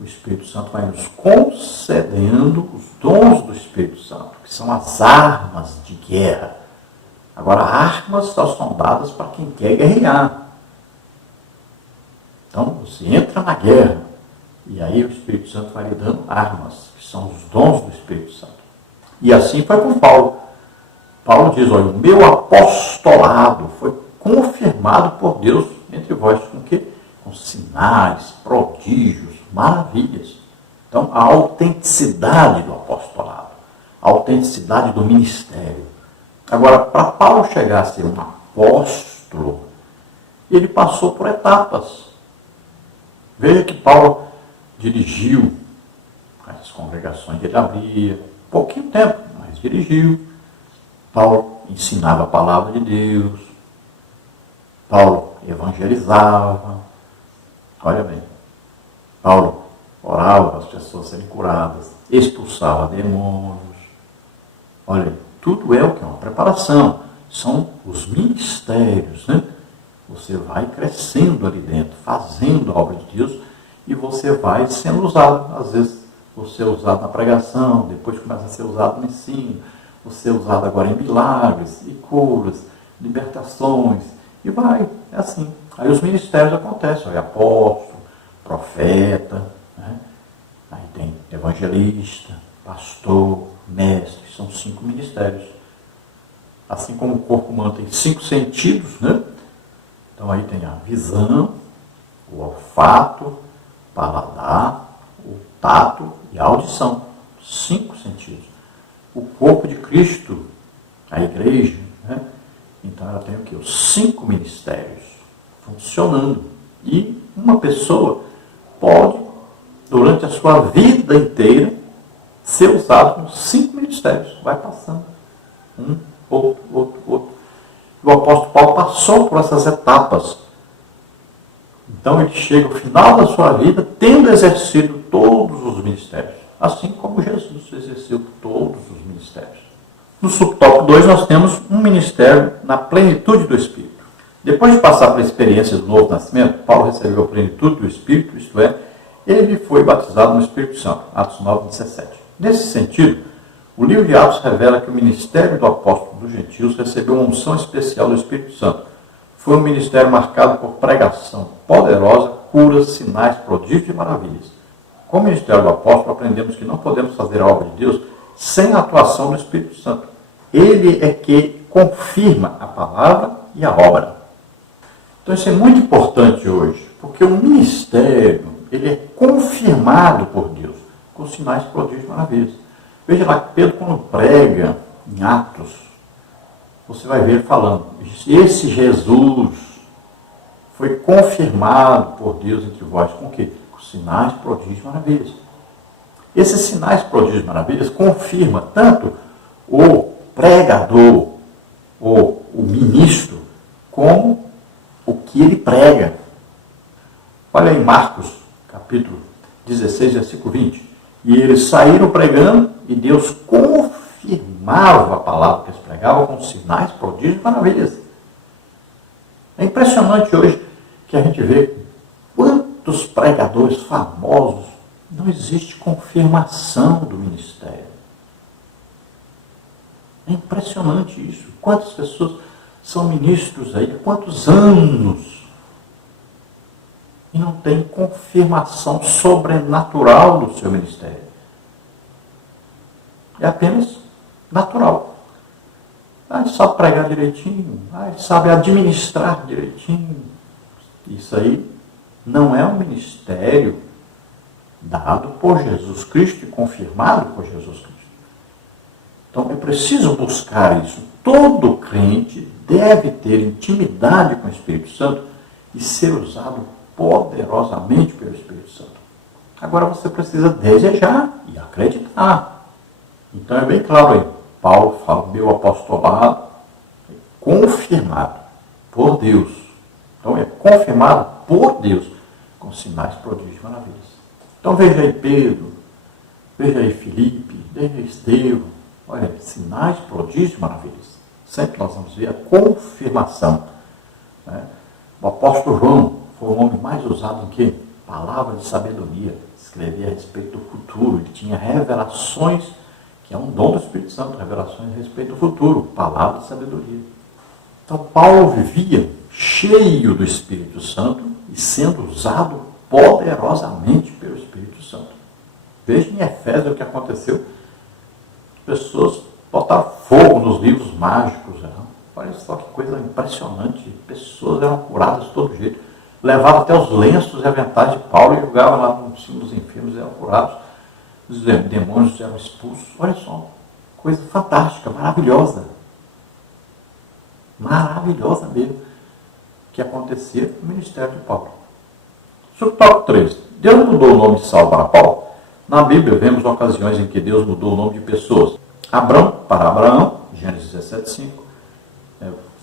o Espírito Santo vai nos concedendo os dons do Espírito Santo, que são as armas de guerra. Agora, armas são dadas para quem quer guerrear. Então, você entra na guerra, e aí o Espírito Santo vai lhe dando armas, que são os dons do Espírito Santo. E assim foi com Paulo. Paulo diz, olha, o meu apostolado foi confirmado por Deus entre vós, com quê? Com sinais, prodígios, maravilhas. Então, a autenticidade do apostolado, a autenticidade do ministério. Agora, para Paulo chegar a ser um apóstolo, ele passou por etapas. Veja que Paulo dirigiu as congregações que ele abria, pouquinho tempo, mas dirigiu. Paulo ensinava a palavra de Deus. Paulo evangelizava. Olha bem, Paulo orava para as pessoas serem curadas, expulsava demônios. Olha, tudo é o que é uma preparação. São os ministérios, né? Você vai crescendo ali dentro, fazendo a obra de Deus, e você vai sendo usado. Às vezes você é usado na pregação, depois começa a ser usado no ensino, você é usado agora em milagres e curas, libertações, e vai, é assim. Aí os ministérios acontecem, olha, apóstolo, profeta, né? Aí tem evangelista, pastor, mestre, são 5 ministérios. Assim como o corpo humano tem 5 sentidos, né? Então aí tem a visão, o olfato, o paladar, o tato e a audição. 5 sentidos. O corpo de Cristo, a igreja, né? Então ela tem o quê? Os 5 ministérios funcionando. E uma pessoa pode, durante a sua vida inteira, ser usado com 5 ministérios. Vai passando. Um, outro. O apóstolo Paulo passou por essas etapas. Então ele chega ao final da sua vida tendo exercido todos os ministérios. Assim como Jesus exerceu todos os ministérios. No subtópico 2 nós temos um ministério na plenitude do Espírito. Depois de passar pela experiência do novo nascimento, Paulo recebeu a plenitude do Espírito, isto é, ele foi batizado no Espírito Santo. Atos 9, 17. Nesse sentido, o livro de Atos revela que o ministério do apóstolo dos gentios recebeu uma unção especial do Espírito Santo. Foi um ministério marcado por pregação poderosa, curas, sinais, prodígios e maravilhas. Com o ministério do apóstolo, aprendemos que não podemos fazer a obra de Deus sem a atuação do Espírito Santo. Ele é que confirma a palavra e a obra. Então isso é muito importante hoje, porque o ministério ele é confirmado por Deus, com sinais, prodígios e maravilhas. Veja lá que Pedro, quando prega em Atos, você vai ver ele falando, esse Jesus foi confirmado por Deus entre vós, com o quê? Com sinais, prodígios e maravilhas. Esses sinais, prodígios e maravilhas confirma tanto o pregador, ou o ministro, como o que ele prega. Olha em Marcos, capítulo 16, versículo 20. E eles saíram pregando e Deus confirmava a palavra que eles pregavam com sinais, prodígios e maravilhas. É impressionante hoje que a gente vê quantos pregadores famosos não existe confirmação do ministério. É impressionante isso. Quantas pessoas são ministros aí há quantos anos e não tem confirmação sobrenatural do seu ministério. É apenas natural. Ele sabe pregar direitinho, ele sabe administrar direitinho. Isso aí não é um ministério dado por Jesus Cristo e confirmado por Jesus Cristo. Então é preciso buscar isso. Todo crente deve ter intimidade com o Espírito Santo e ser usado poderosamente pelo Espírito Santo. Agora você precisa desejar e acreditar. Então é bem claro aí. Paulo fala, meu apostolado é confirmado por Deus. Então é confirmado por Deus com sinais, prodígios e maravilhas. Então veja aí Pedro, veja aí Filipe, veja aí Estevão. Olha, sinais, prodígios e maravilhas. Sempre nós vamos ver a confirmação. Né? O apóstolo João foi o homem mais usado em quê? Palavra de sabedoria. Escrevia a respeito do futuro. Ele tinha revelações, que é um dom do Espírito Santo, revelações a respeito do futuro. Palavra de sabedoria. Então Paulo vivia cheio do Espírito Santo e sendo usado poderosamente pelo Espírito Santo. Veja em Efésios o que aconteceu. Pessoas botaram fogo nos livros mágicos. Né? Olha só que coisa impressionante. Pessoas eram curadas de todo jeito. Levavam até os lenços e aventais de Paulo e jogavam lá no cima dos enfermos e eram curados. Os demônios eram expulsos. Olha só, coisa fantástica, maravilhosa. Maravilhosa mesmo. Que acontecia no ministério de Paulo. Subtópico 3. Deus mudou o nome de Saulo para Paulo. Na Bíblia, vemos ocasiões em que Deus mudou o nome de pessoas. Abrão para Abraão, Gênesis 17:5.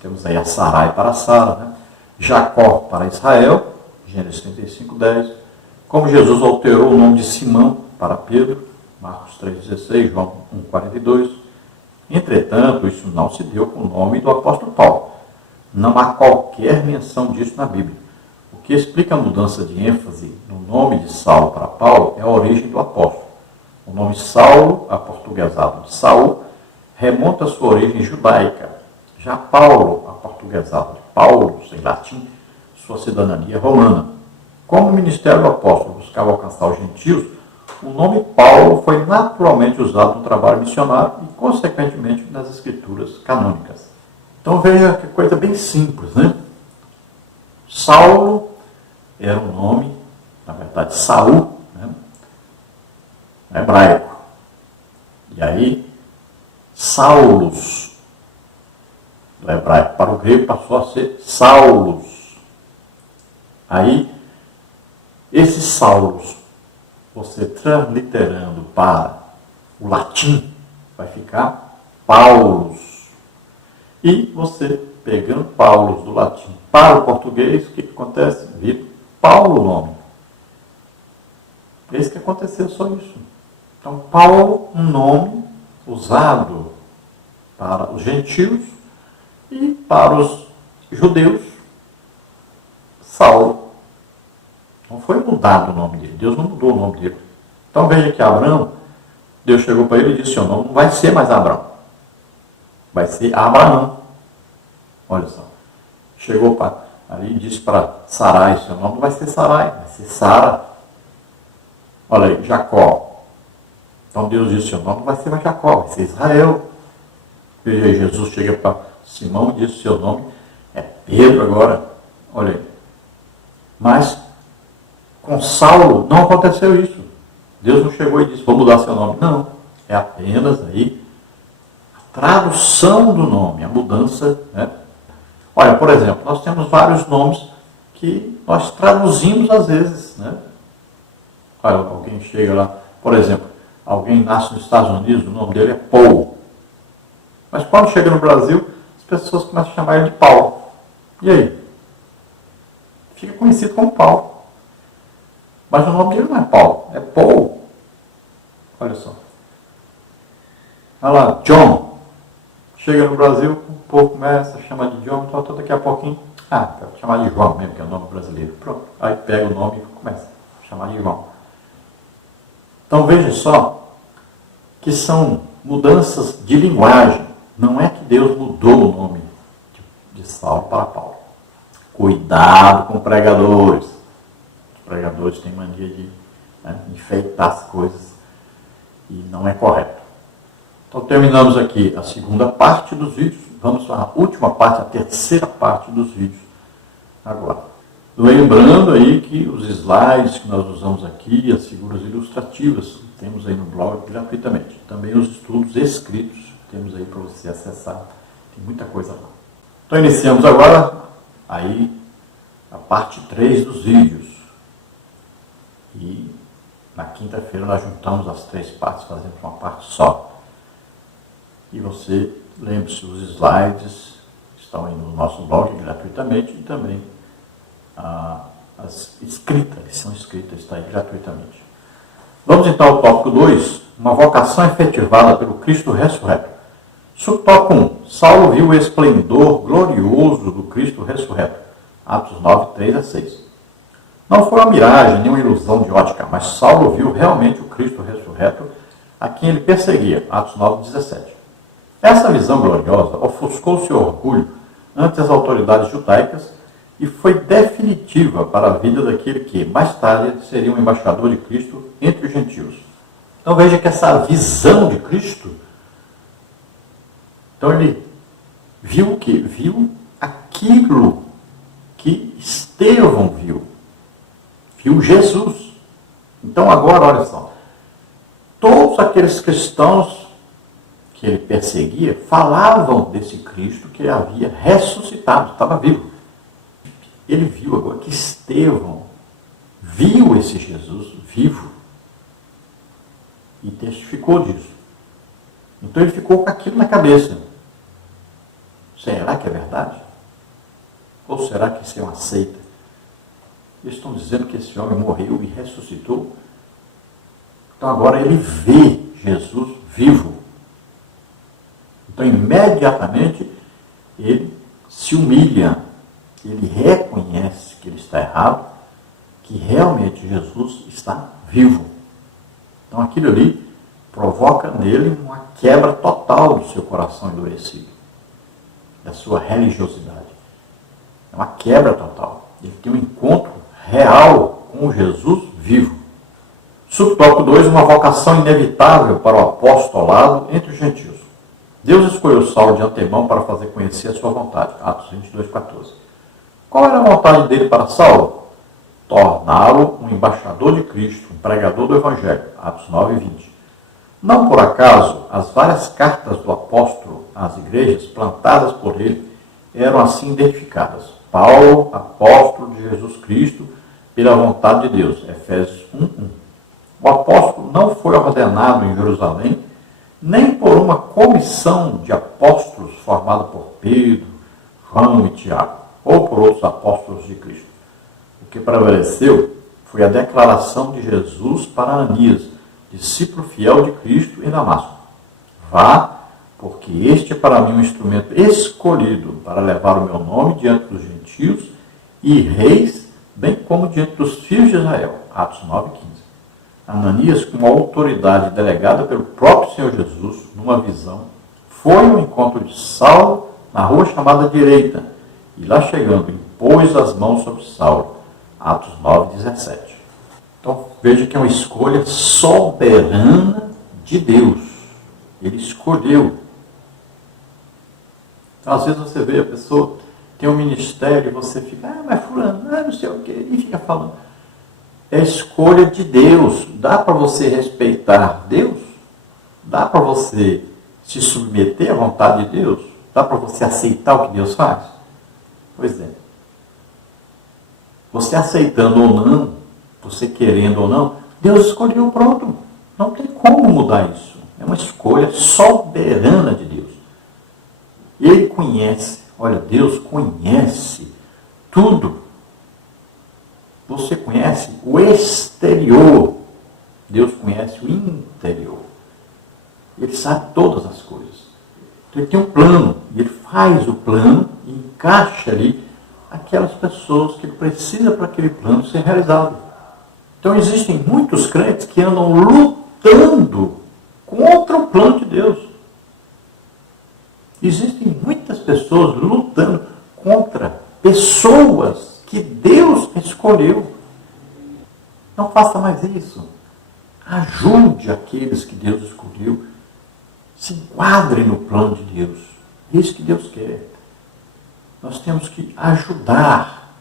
Temos aí a Sarai para Sara. Né? Jacó para Israel, Gênesis 35:10. Como Jesus alterou o nome de Simão para Pedro, Marcos 3:16, João 1:42. Entretanto, isso não se deu com o nome do apóstolo Paulo. Não há qualquer menção disso na Bíblia. O que explica a mudança de ênfase no nome de Saulo para Paulo é a origem do apóstolo. O nome Saulo, aportuguesado de Saul, remonta à sua origem judaica. Já Paulo, aportuguesado de Paulo, em latim, sua cidadania romana. Como o ministério do apóstolo buscava alcançar os gentios, o nome Paulo foi naturalmente usado no trabalho missionário e, consequentemente, nas escrituras canônicas. Então veja que coisa bem simples, né? Saulo era um nome, na verdade, Saul, né? Hebraico. E aí, Saulus, do hebraico para o grego, passou a ser Saulus. Aí, esse Saulus, você transliterando para o latim, vai ficar Paulus. E você, pegando Paulus do latim para o português, o que acontece? Vira Paulo o nome. É isso que aconteceu, só isso. Então, Paulo, um nome usado para os gentios e para os judeus, Saulo. Não foi mudado o nome dele. Deus não mudou o nome dele. Então, veja que Abraão Deus chegou para ele e disse: seu nome não vai ser mais Abraão, vai ser Abraão. Olha só. Chegou ali e disse para Sarai: seu nome não vai ser Sarai, vai ser Sara. Olha aí, Jacó. Então Deus disse: seu nome não vai ser mais Jacó, vai ser Israel. Veja aí, Jesus chega para Simão e diz: seu nome é Pedro agora. Olha aí. Mas com Saulo não aconteceu isso. Deus não chegou e disse: vou mudar seu nome. Não. É apenas aí a tradução do nome, a mudança, né? Olha, por exemplo, nós temos vários nomes que nós traduzimos às vezes, né? Olha, alguém chega lá, por exemplo, alguém nasce nos Estados Unidos, o nome dele é Paul. Mas quando chega no Brasil, as pessoas começam a chamar ele de Paulo. E aí? Fica conhecido como Paulo. Mas o nome dele não é Paulo, é Paul. Olha só. Olha lá, John. Chega no Brasil, o povo começa a chamar de John, então daqui a pouquinho, vou chamar de João mesmo, que é o nome brasileiro. Pronto. Aí pega o nome e começa a chamar de João. Então veja só que são mudanças de linguagem. Não é que Deus mudou o nome de Saulo para Paulo. Cuidado com pregadores. Os pregadores têm mania de enfeitar as coisas e não é correto. Então terminamos aqui a segunda parte dos vídeos. Vamos à última parte, a terceira parte dos vídeos agora. Lembrando aí que os slides que nós usamos aqui, as figuras ilustrativas, temos aí no blog gratuitamente. Também os estudos escritos, temos aí para você acessar. Tem muita coisa lá. Então iniciamos agora aí a parte 3 dos vídeos. E na quinta-feira nós juntamos as 3 partes, fazemos uma parte só. E você, lembre-se, os slides estão aí no nosso blog gratuitamente e também a lição escrita está aí gratuitamente. Vamos então ao tópico 2, uma vocação efetivada pelo Cristo ressurreto. Subtópico 1, Saulo viu o esplendor glorioso do Cristo ressurreto. Atos 9, 3 a 6. Não foi uma miragem, nem uma ilusão de ótica, mas Saulo viu realmente o Cristo ressurreto, a quem ele perseguia. Atos 9, 17. Essa visão gloriosa ofuscou seu orgulho ante as autoridades judaicas e foi definitiva para a vida daquele que, mais tarde, seria um embaixador de Cristo entre os gentios. Então veja que essa visão de Cristo, então ele viu o quê? Viu aquilo que Estevão viu. Viu Jesus. Então agora, olha só, todos aqueles cristãos que ele perseguia falavam desse Cristo que havia ressuscitado, estava vivo. Ele viu agora que Estevão viu esse Jesus vivo e testificou disso. Então ele ficou com aquilo na cabeça. Será que é verdade? Ou será que isso é uma seita? Eles estão dizendo que esse homem morreu e ressuscitou. Então agora ele vê Jesus vivo. Então imediatamente ele se humilha. Ele reconhece que ele está errado, que realmente Jesus está vivo. Então aquilo ali provoca nele uma quebra total do seu coração endurecido, da sua religiosidade. É uma quebra total. Ele tem um encontro real com Jesus vivo. Subtópico 2, uma vocação inevitável para o apostolado entre os gentios. Deus escolheu Saulo de antemão para fazer conhecer a sua vontade. Atos 22, 14. Qual era a vontade dele para Saulo? Torná-lo um embaixador de Cristo, um pregador do Evangelho. Atos 9, 20. Não por acaso, as várias cartas do apóstolo às igrejas plantadas por ele eram assim identificadas. Paulo, apóstolo de Jesus Cristo, pela vontade de Deus. Efésios 1, 1. O apóstolo não foi ordenado em Jerusalém, nem por uma comissão de apóstolos formada por Pedro, João e Tiago, ou por outros apóstolos de Cristo. O que prevaleceu foi a declaração de Jesus para Ananias, discípulo fiel de Cristo em Damasco. Vá, porque este é para mim um instrumento escolhido para levar o meu nome diante dos gentios e reis, bem como diante dos filhos de Israel. Atos 9, 15. Ananias, com a autoridade delegada pelo próprio Senhor Jesus, numa visão, foi ao encontro de Saulo na rua chamada Direita, e lá chegando, impôs as mãos sobre Saulo. Atos 9:17. Então, veja que é uma escolha soberana de Deus. Ele escolheu. Então, às vezes você vê a pessoa tem um ministério e você fica, mas fulano, não sei o quê, e fica falando. É escolha de Deus. Dá para você respeitar Deus? Dá para você se submeter à vontade de Deus? Dá para você aceitar o que Deus faz? Pois é. Você aceitando ou não, você querendo ou não, Deus escolheu, pronto. Não tem como mudar isso. É uma escolha soberana de Deus. Ele conhece, olha, Deus conhece tudo. Você conhece o exterior, Deus conhece o interior. Ele sabe todas as coisas. Então ele tem um plano, ele faz o plano e encaixa ali aquelas pessoas que ele precisa para aquele plano ser realizado. Então existem muitos crentes que andam lutando contra o plano de Deus. Existem muitas pessoas lutando contra pessoas que Deus escolheu. Não faça mais isso. Ajude aqueles que Deus escolheu. Se enquadre no plano de Deus. É isso que Deus quer. Nós temos que ajudar.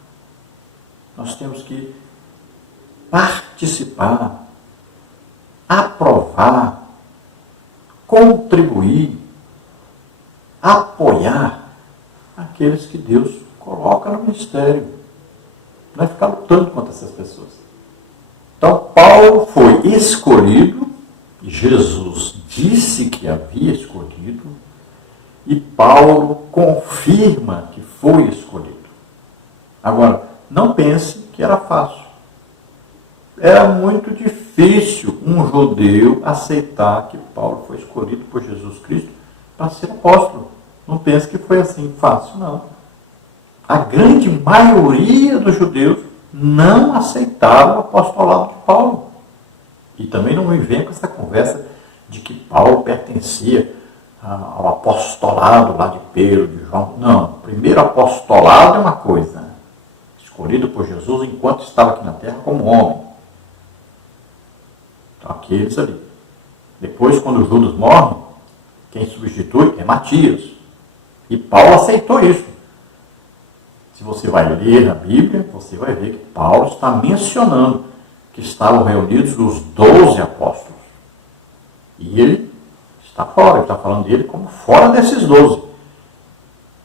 Nós temos que participar, aprovar, contribuir, apoiar aqueles que Deus coloca no ministério. Não é ficar lutando contra essas pessoas. Então, Paulo foi escolhido, Jesus disse que havia escolhido, e Paulo confirma que foi escolhido. Agora, não pense que era fácil. Era muito difícil um judeu aceitar que Paulo foi escolhido por Jesus Cristo para ser apóstolo. Não pense que foi assim fácil, não. A grande maioria dos judeus não aceitaram o apostolado de Paulo. E também não me venha com essa conversa de que Paulo pertencia ao apostolado lá de Pedro, de João. Não, primeiro apostolado é uma coisa, escolhido por Jesus enquanto estava aqui na terra como homem. Então aqueles ali. Depois, quando Judas morre, quem substitui é Matias. E Paulo aceitou isso. Se você vai ler a Bíblia, você vai ver que Paulo está mencionando que estavam reunidos os 12 apóstolos. E ele está fora, ele está falando dele como fora desses 12.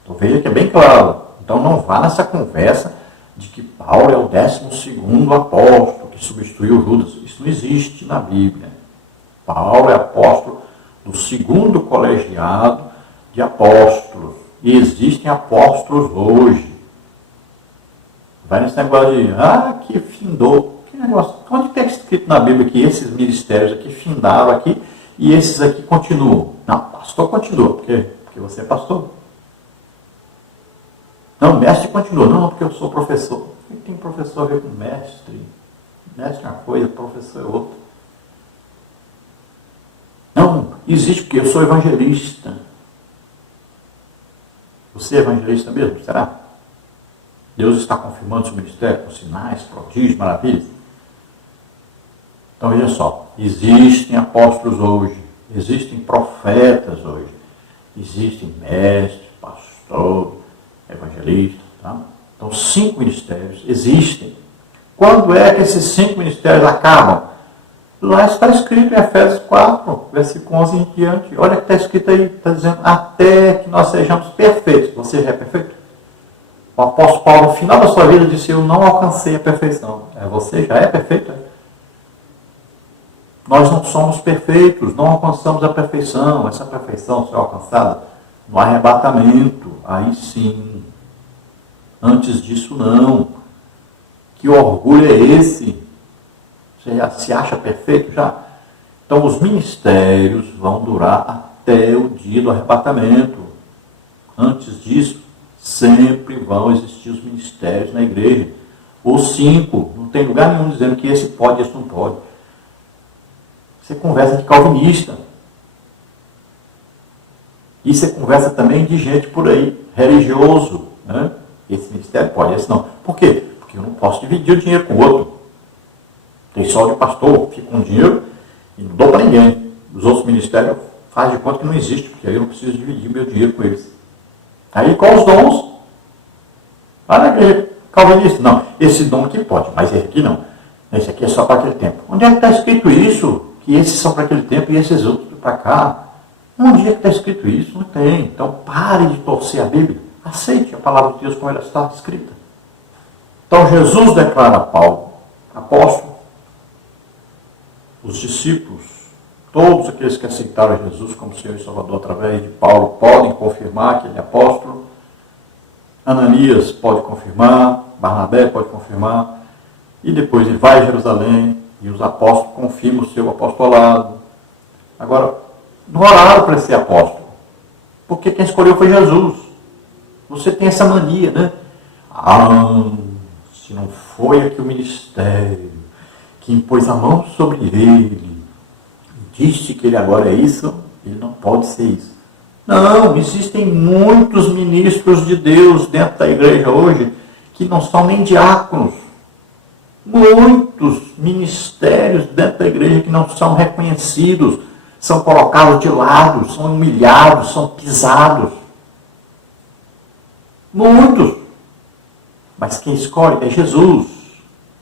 Então veja que é bem claro. Então não vá nessa conversa de que Paulo é o 12º apóstolo que substituiu Judas. Isso não existe na Bíblia. Paulo é apóstolo do 2º colegiado de apóstolos. E existem apóstolos hoje. Vai nesse negócio de, que findou. Que negócio? Onde está escrito na Bíblia que esses ministérios aqui findaram aqui e esses aqui continuam? Não, pastor continua, porque você é pastor. Não, mestre continua. Não, porque eu sou professor. O que tem professor a ver com mestre? Mestre é uma coisa, professor é outra. Não, existe porque eu sou evangelista. Você é evangelista mesmo? Será? Deus está confirmando seu ministério com sinais, prodígios, maravilhas. Então veja só, existem apóstolos hoje, existem profetas hoje, existem mestres, pastor, evangelista. Tá? Então 5 ministérios existem. Quando é que esses 5 ministérios acabam? Lá está escrito em Efésios 4, versículo 11 em diante. Olha o que está escrito aí, está dizendo, até que nós sejamos perfeitos. Você já é perfeito? O apóstolo Paulo, no final da sua vida, disse, eu não alcancei a perfeição. Você já é perfeito? Nós não somos perfeitos, não alcançamos a perfeição. Essa perfeição será alcançada no arrebatamento. Aí sim. Antes disso, não. Que orgulho é esse? Você já se acha perfeito já? Então, os ministérios vão durar até o dia do arrebatamento. Antes disso, sempre vão existir os ministérios na igreja. Os 5, não tem lugar nenhum dizendo que esse pode e esse não pode. Isso é conversa de calvinista. Isso é conversa também de gente por aí, religioso. Né? Esse ministério pode, esse não. Por quê? Porque eu não posso dividir o dinheiro com o outro. Tem só de pastor, fica com dinheiro e não dou para ninguém. Os outros ministérios fazem de conta que não existe, porque aí eu não preciso dividir meu dinheiro com eles. Aí com os dons, lá na igreja calvinista, não, esse dom aqui pode, mas esse aqui não. Esse aqui é só para aquele tempo. Onde é que está escrito isso? Que esses são para aquele tempo e esses outros para cá? Onde é que está escrito isso? Não tem. Então pare de torcer a Bíblia. Aceite a palavra de Deus como ela está escrita. Então Jesus declara a Paulo, apóstolo, os discípulos, todos aqueles que aceitaram Jesus como Senhor e Salvador através de Paulo, podem confirmar que ele é apóstolo. Ananias pode confirmar, Barnabé pode confirmar, e depois ele vai a Jerusalém e os apóstolos confirmam o seu apostolado. Agora, não oraram para ser apóstolo, porque quem escolheu foi Jesus. Você tem essa mania, né? Se não foi aqui o ministério que impôs a mão sobre ele, disse que ele agora é isso, ele não pode ser isso. Não, existem muitos ministros de Deus dentro da igreja hoje que não são nem diáconos. Muitos ministérios dentro da igreja que não são reconhecidos, são colocados de lado, são humilhados, são pisados. Muitos. Mas quem escolhe é Jesus.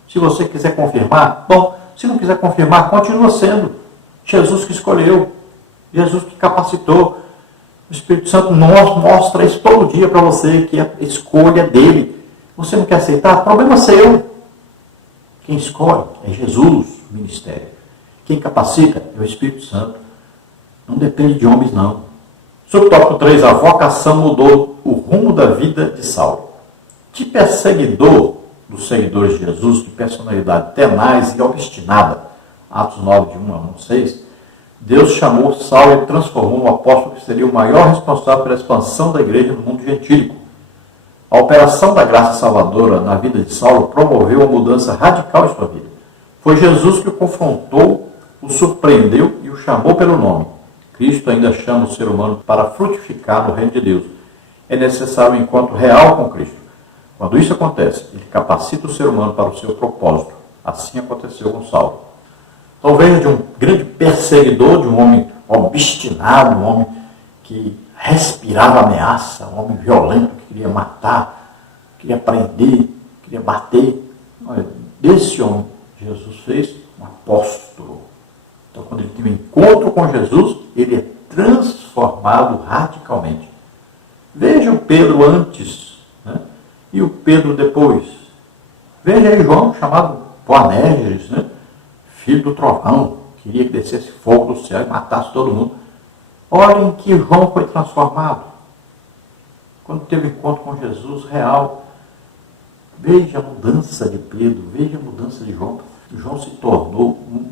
Se você quiser confirmar, bom. Se não quiser confirmar, continua sendo. Jesus que escolheu. Jesus que capacitou. O Espírito Santo mostra isso todo dia para você, que é a escolha dele. Você não quer aceitar? Problema seu. Quem escolhe é Jesus, o ministério. Quem capacita é o Espírito Santo. Não depende de homens, não. Subtópico 3. A vocação mudou o rumo da vida de Saulo. De perseguidor dos seguidores de Jesus, de personalidade tenaz e obstinada, Atos 9, de 1 a 6, Deus chamou Saulo e transformou no apóstolo que seria o maior responsável pela expansão da igreja no mundo gentílico. A operação da graça salvadora na vida de Saulo promoveu uma mudança radical em sua vida. Foi Jesus que o confrontou, o surpreendeu e o chamou pelo nome. Cristo ainda chama o ser humano para frutificar no reino de Deus. É necessário um encontro real com Cristo. Quando isso acontece, ele capacita o ser humano para o seu propósito. Assim aconteceu com Saulo. Então veja de um grande perseguidor, de um homem obstinado, um homem que respirava ameaça, um homem violento que queria matar, queria prender, queria bater. Olha, desse homem, Jesus fez um apóstolo. Então quando ele tem um encontro com Jesus, ele é transformado radicalmente. Veja o Pedro antes, né? E o Pedro depois. Veja aí João, chamado Boanerges, né? Filho do trovão, queria que descesse fogo do céu e matasse todo mundo. Olhem que João foi transformado. Quando teve encontro com Jesus real. Veja a mudança de Pedro, veja a mudança de João. João se tornou um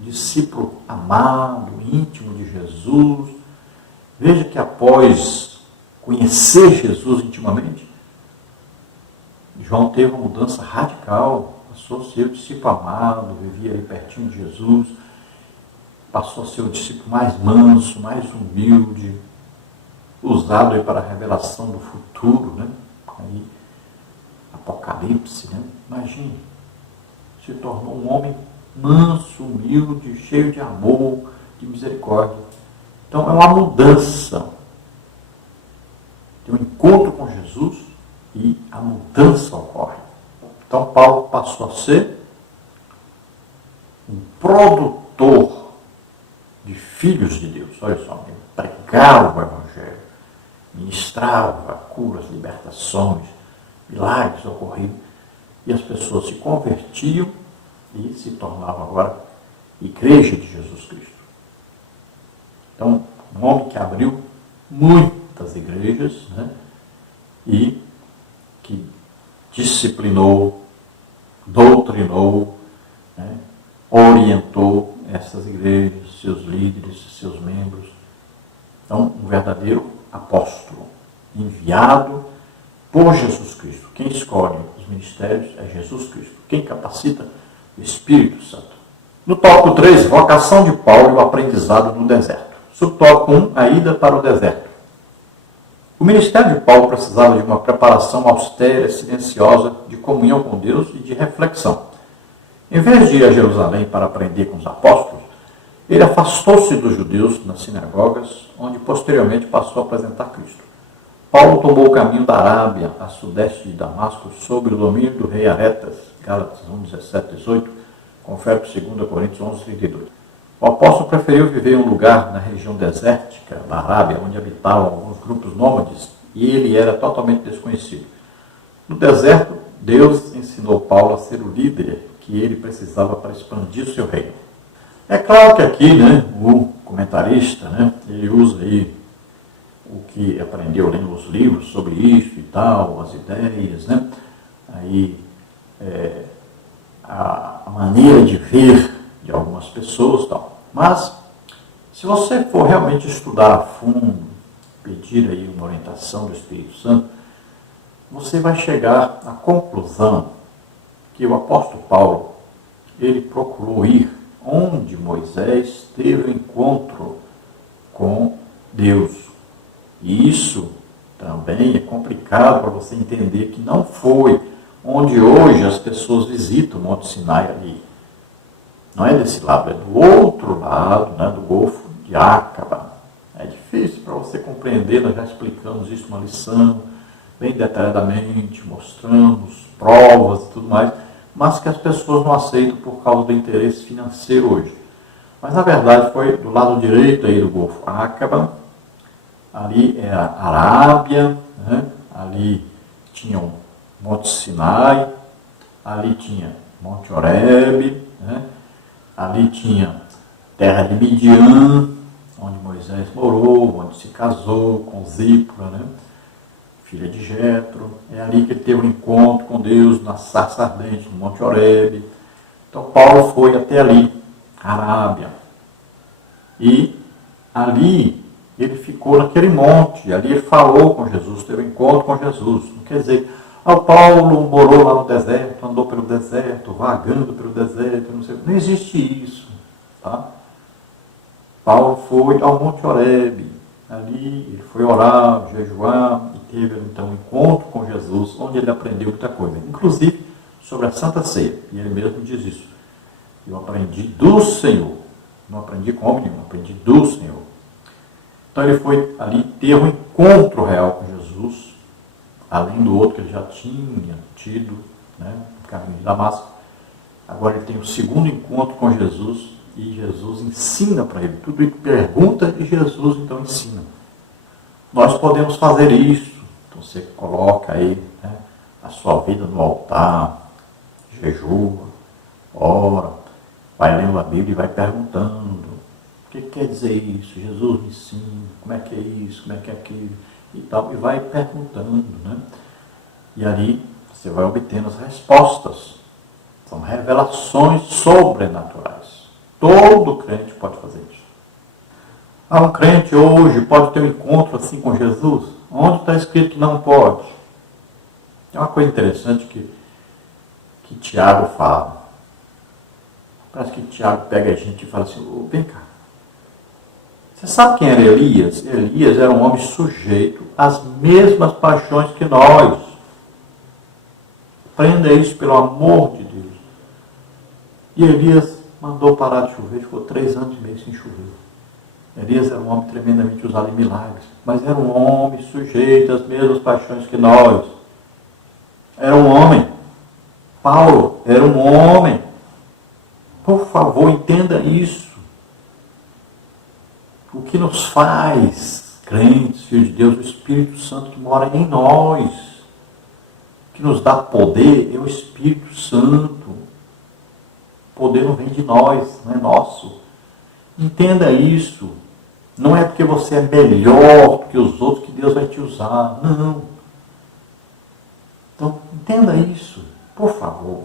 discípulo amado, íntimo de Jesus. Veja que após conhecer Jesus intimamente, João teve uma mudança radical, passou a ser o discípulo amado, vivia aí pertinho de Jesus, passou a ser o discípulo mais manso, mais humilde, usado aí para a revelação do futuro, né? Aí, Apocalipse, né? Imagine, se tornou um homem manso, humilde, cheio de amor, de misericórdia. Então é uma mudança. Tem um encontro com Jesus e a mudança ocorre. Então Paulo passou a ser um produtor de filhos de Deus. Olha só, ele pregava o Evangelho, ministrava curas, libertações, milagres ocorriam, e as pessoas se convertiam e se tornavam agora igreja de Jesus Cristo. Então, um homem que abriu muitas igrejas, né? E que disciplinou, doutrinou, né? Orientou essas igrejas, seus líderes, seus membros. Então, um verdadeiro apóstolo, enviado por Jesus Cristo. Quem escolhe os ministérios é Jesus Cristo. Quem capacita? O Espírito Santo. No tópico 3, vocação de Paulo e o aprendizado no deserto. Subtópico 1, a ida para o deserto. O ministério de Paulo precisava de uma preparação austera e silenciosa de comunhão com Deus e de reflexão. Em vez de ir a Jerusalém para aprender com os apóstolos, ele afastou-se dos judeus nas sinagogas, onde posteriormente passou a apresentar Cristo. Paulo tomou o caminho da Arábia, a sudeste de Damasco, sob o domínio do rei Aretas, Gálatas 1, 17, 18, confere 2 Coríntios 11, 32. O apóstolo preferiu viver em um lugar na região desértica da Arábia, onde habitavam alguns grupos nômades, e ele era totalmente desconhecido. No deserto, Deus ensinou Paulo a ser o líder que ele precisava para expandir o seu reino. É claro que aqui, o comentarista, ele usa aí o que aprendeu lendo os livros sobre isso e tal, as ideias, a maneira de ver de algumas pessoas e tal. Mas, se você for realmente estudar a fundo, pedir aí uma orientação do Espírito Santo, você vai chegar à conclusão que o apóstolo Paulo, ele procurou ir onde Moisés teve o encontro com Deus. E isso também é complicado para você entender que não foi onde hoje as pessoas visitam o Monte Sinai ali. Não é desse lado, é do outro lado, do Golfo de Acaba. É difícil para você compreender, nós já explicamos isso numa lição, bem detalhadamente, mostramos provas e tudo mais, mas que as pessoas não aceitam por causa do interesse financeiro hoje. Mas, na verdade, foi do lado direito aí do Golfo Acaba, ali é a Arábia, ali tinha o Monte Sinai, ali tinha Monte Horebe, ali tinha terra de Midian, onde Moisés morou, onde se casou com Zípora, filha de Jetro. É ali que ele teve um encontro com Deus na sarça ardente, no Monte Horebe. Então Paulo foi até ali, Arábia. E ali ele ficou naquele monte, ali ele falou com Jesus, teve um encontro com Jesus. Não quer dizer, o Paulo morou lá no deserto, andou pelo deserto, vagando pelo deserto, não existe isso. Tá? Paulo foi ao Monte Horebe, ali ele foi orar, jejuar, e teve então um encontro com Jesus, onde ele aprendeu muita coisa, inclusive sobre a Santa Ceia. E ele mesmo diz isso. Eu aprendi do Senhor, não aprendi com homem nenhum, aprendi do Senhor. Então ele foi ali ter um encontro real com Jesus, além do outro que ele já tinha tido, no caminho de Damasco. Agora ele tem o segundo encontro com Jesus, e Jesus ensina para ele. Tudo ele pergunta e Jesus então ensina. Nós podemos fazer isso. Então você coloca aí a sua vida no altar, jejua, ora, vai lendo a Bíblia e vai perguntando. O que quer dizer isso? Jesus me ensina. Como é que é isso? Como é que é aquilo? E tal. E vai perguntando. E ali você vai obtendo as respostas. São revelações sobrenaturais. Todo crente pode fazer isso. Um crente hoje pode ter um encontro assim com Jesus? Onde está escrito que não pode? É uma coisa interessante que Tiago fala. Parece que Tiago pega a gente e fala assim, vem cá. Você sabe quem era Elias? Elias era um homem sujeito às mesmas paixões que nós. Aprenda isso pelo amor de Deus. E Elias mandou parar de chover, ficou 3 anos e meio sem chover. Elias era um homem tremendamente usado em milagres, mas era um homem sujeito às mesmas paixões que nós. Era um homem. Paulo era um homem. Por favor, entenda isso. O que nos faz crentes, filhos de Deus, o Espírito Santo que mora em nós, que nos dá poder, é o Espírito Santo. O poder não vem de nós, não é nosso. Entenda isso. Não é porque você é melhor que os outros que Deus vai te usar. Não. Então, entenda isso, por favor.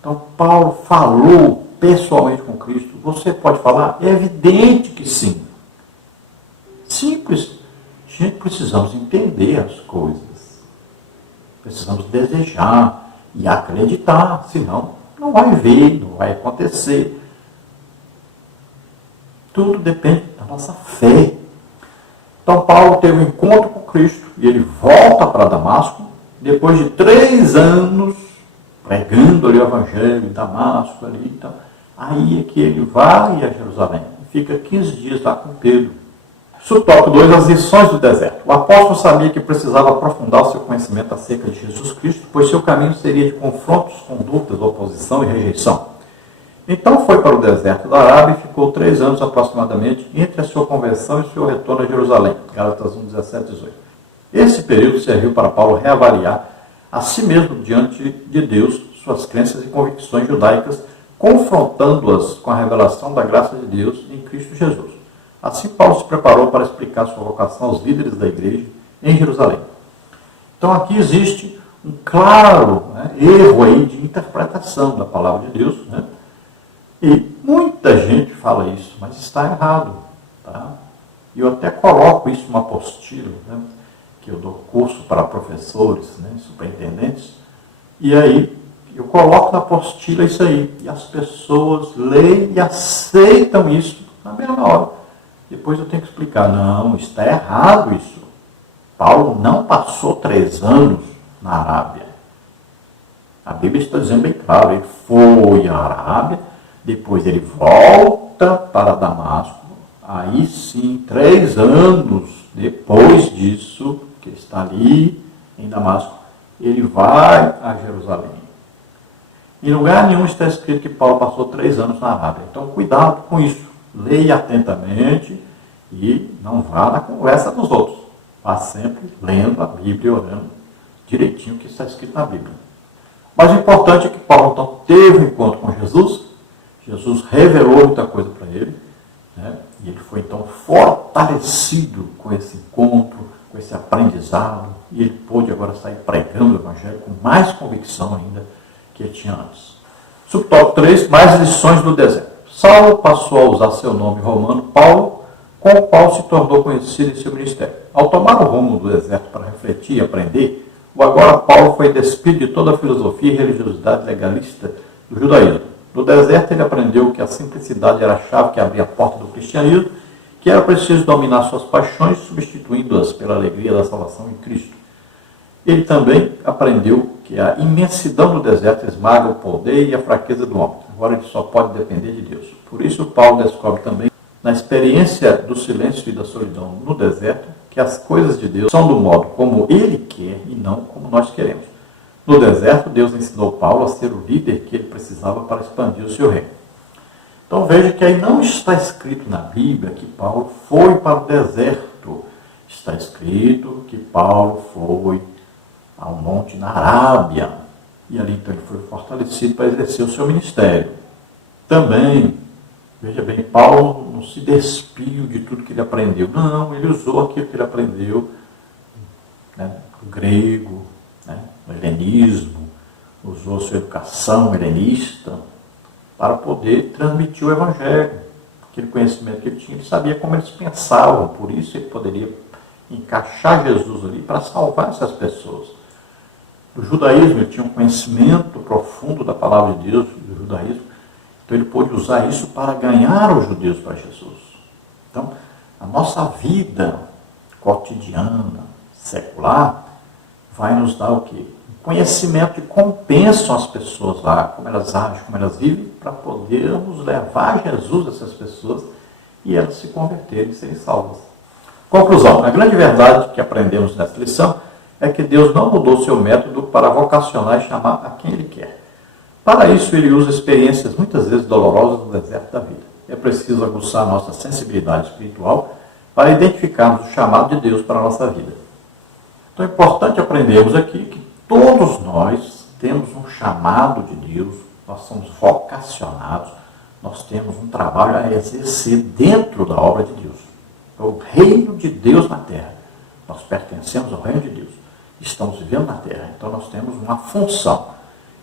Então, Paulo falou pessoalmente com Cristo. Você pode falar? É evidente que sim. Simples. Gente, precisamos entender as coisas. Precisamos desejar e acreditar. Senão, não vai ver, não vai acontecer. Tudo depende da nossa fé. Então Paulo teve um encontro com Cristo e ele volta para Damasco, depois de 3 anos pregando ali o Evangelho em Damasco, ali, então, aí é que ele vai a Jerusalém e fica 15 dias lá com Pedro. Subtópico 2, as lições do deserto. O apóstolo sabia que precisava aprofundar o seu conhecimento acerca de Jesus Cristo, pois seu caminho seria de confrontos com dúvidas, oposição e rejeição. Então foi para o deserto da Arábia e ficou 3 anos aproximadamente entre a sua conversão e seu retorno a Jerusalém. Gálatas 1, 17, 18. Esse período serviu para Paulo reavaliar a si mesmo diante de Deus, suas crenças e convicções judaicas, confrontando-as com a revelação da graça de Deus em Cristo Jesus. Assim, Paulo se preparou para explicar sua vocação aos líderes da igreja em Jerusalém. Então, aqui existe um claro erro aí de interpretação da palavra de Deus, e muita gente fala isso, mas está errado. Tá? E eu até coloco isso numa apostila, que eu dou curso para professores, superintendentes, e aí eu coloco na apostila isso aí, e as pessoas leem e aceitam isso na mesma hora. Depois eu tenho que explicar, não, está errado isso. Paulo não passou 3 anos na Arábia. A Bíblia está dizendo bem claro, ele foi à Arábia, depois ele volta para Damasco, aí sim, 3 anos depois disso, que ele está ali em Damasco, ele vai a Jerusalém. Em lugar nenhum está escrito que Paulo passou 3 anos na Arábia. Então, cuidado com isso. Leia atentamente e não vá na conversa dos outros. Vá sempre lendo a Bíblia, orando direitinho o que está escrito na Bíblia. Mas o importante é que Paulo então teve um encontro com Jesus. Jesus revelou muita coisa para ele. E ele foi então fortalecido com esse encontro, com esse aprendizado. E ele pôde agora sair pregando o Evangelho com mais convicção ainda que ele tinha antes. Subtópico 3, mais lições do deserto. Saulo passou a usar seu nome romano Paulo, com o qual se tornou conhecido em seu ministério. Ao tomar o rumo do deserto para refletir e aprender, o agora Paulo foi despido de toda a filosofia e religiosidade legalista do judaísmo. No deserto ele aprendeu que a simplicidade era a chave que abria a porta do cristianismo, que era preciso dominar suas paixões, substituindo-as pela alegria da salvação em Cristo. Ele também aprendeu que a imensidão do deserto esmaga o poder e a fraqueza do homem. Agora ele só pode depender de Deus. Por isso Paulo descobre também, na experiência do silêncio e da solidão no deserto, que as coisas de Deus são do modo como ele quer e não como nós queremos. No deserto, Deus ensinou Paulo a ser o líder que ele precisava para expandir o seu reino. Então veja que aí não está escrito na Bíblia que Paulo foi para o deserto. Está escrito que Paulo foi ao monte na Arábia. E ali então ele foi fortalecido para exercer o seu ministério. Também, veja bem, Paulo não se despiu de tudo que ele aprendeu. Não, ele usou aquilo que ele aprendeu, o grego, o helenismo, usou sua educação helenista para poder transmitir o Evangelho. Aquele conhecimento que ele tinha, ele sabia como eles pensavam, por isso ele poderia encaixar Jesus ali para salvar essas pessoas. Do judaísmo, ele tinha um conhecimento profundo da palavra de Deus, do judaísmo, então ele pôde usar isso para ganhar os judeus para Jesus. Então, a nossa vida cotidiana, secular, vai nos dar o quê? Conhecimento de como pensam as pessoas lá, como elas agem, como elas vivem, para podermos levar Jesus a essas pessoas e elas se converterem e serem salvas. Conclusão, a grande verdade que aprendemos nessa lição é que Deus não mudou seu método para vocacionar e chamar a quem Ele quer. Para isso, Ele usa experiências muitas vezes dolorosas no deserto da vida. É preciso aguçar nossa sensibilidade espiritual para identificarmos o chamado de Deus para a nossa vida. Então é importante aprendermos aqui que todos nós temos um chamado de Deus, nós somos vocacionados, nós temos um trabalho a exercer dentro da obra de Deus. É o reino de Deus na terra. Nós pertencemos ao reino de Deus. Estamos vivendo na terra, então nós temos uma função.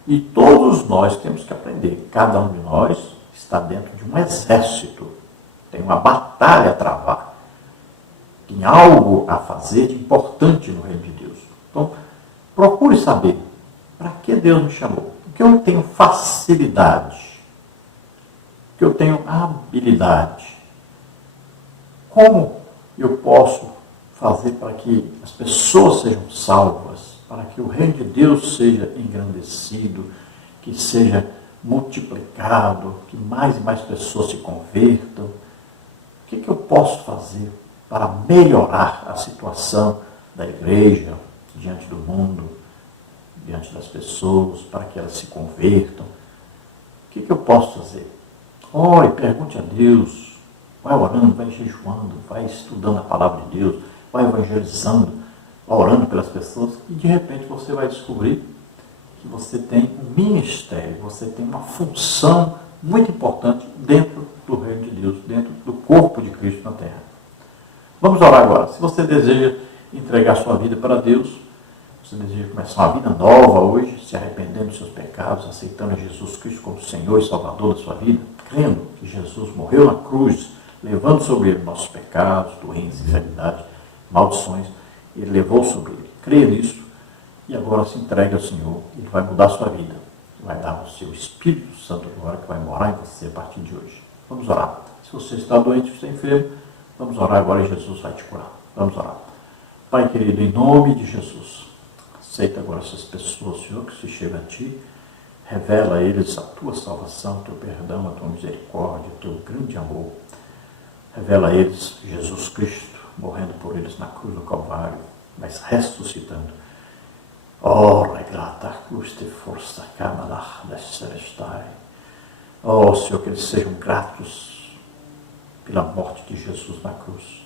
E todos nós temos que aprender. Cada um de nós está dentro de um exército. Tem uma batalha a travar. Tem algo a fazer de importante no reino de Deus. Então, procure saber para que Deus me chamou. que eu tenho facilidade, que eu tenho habilidade. Como eu posso fazer para que as pessoas sejam salvas, para que o reino de Deus seja engrandecido, que seja multiplicado, que mais e mais pessoas se convertam? O que eu posso fazer para melhorar a situação da igreja diante do mundo, diante das pessoas, para que elas se convertam? O que eu posso fazer? Ore, pergunte a Deus, vai orando, vai jejuando, vai estudando a palavra de Deus, vai evangelizando, vai orando pelas pessoas, e de repente você vai descobrir que você tem um ministério, você tem uma função muito importante dentro do reino de Deus, dentro do corpo de Cristo na terra. Vamos orar agora. Se você deseja entregar sua vida para Deus, você deseja começar uma vida nova hoje, se arrependendo dos seus pecados, aceitando Jesus Cristo como Senhor e Salvador da sua vida, crendo que Jesus morreu na cruz, levando sobre ele nossos pecados, doenças, enfermidades, maldições, ele levou sobre ele. Creia nisso e agora se entregue ao Senhor. Ele vai mudar a sua vida. Vai dar o seu Espírito Santo agora, que vai morar em você a partir de hoje. Vamos orar. Se você está doente, se está enfermo, vamos orar agora e Jesus vai te curar. Vamos orar. Pai querido, em nome de Jesus, aceita agora essas pessoas, Senhor, que se chegam a Ti. Revela a eles a Tua salvação, o Teu perdão, a Tua misericórdia, o Teu grande amor. Revela a eles Jesus Cristo, morrendo por eles na cruz do Calvário, mas ressuscitando. Ora, grata custe força camarada celestai. Oh, Senhor, que eles sejam gratos pela morte de Jesus na cruz.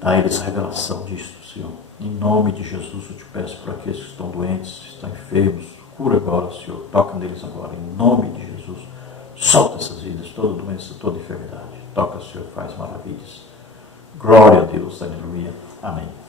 Dá a eles a revelação disso, Senhor. Em nome de Jesus, eu te peço por aqueles que estão doentes, estão enfermos. Cura agora, Senhor. Toca neles agora, em nome de Jesus. Solta essas vidas, toda doença, toda enfermidade. Toca, Senhor, faz maravilhas. Glória a Deus, aleluia. Amém.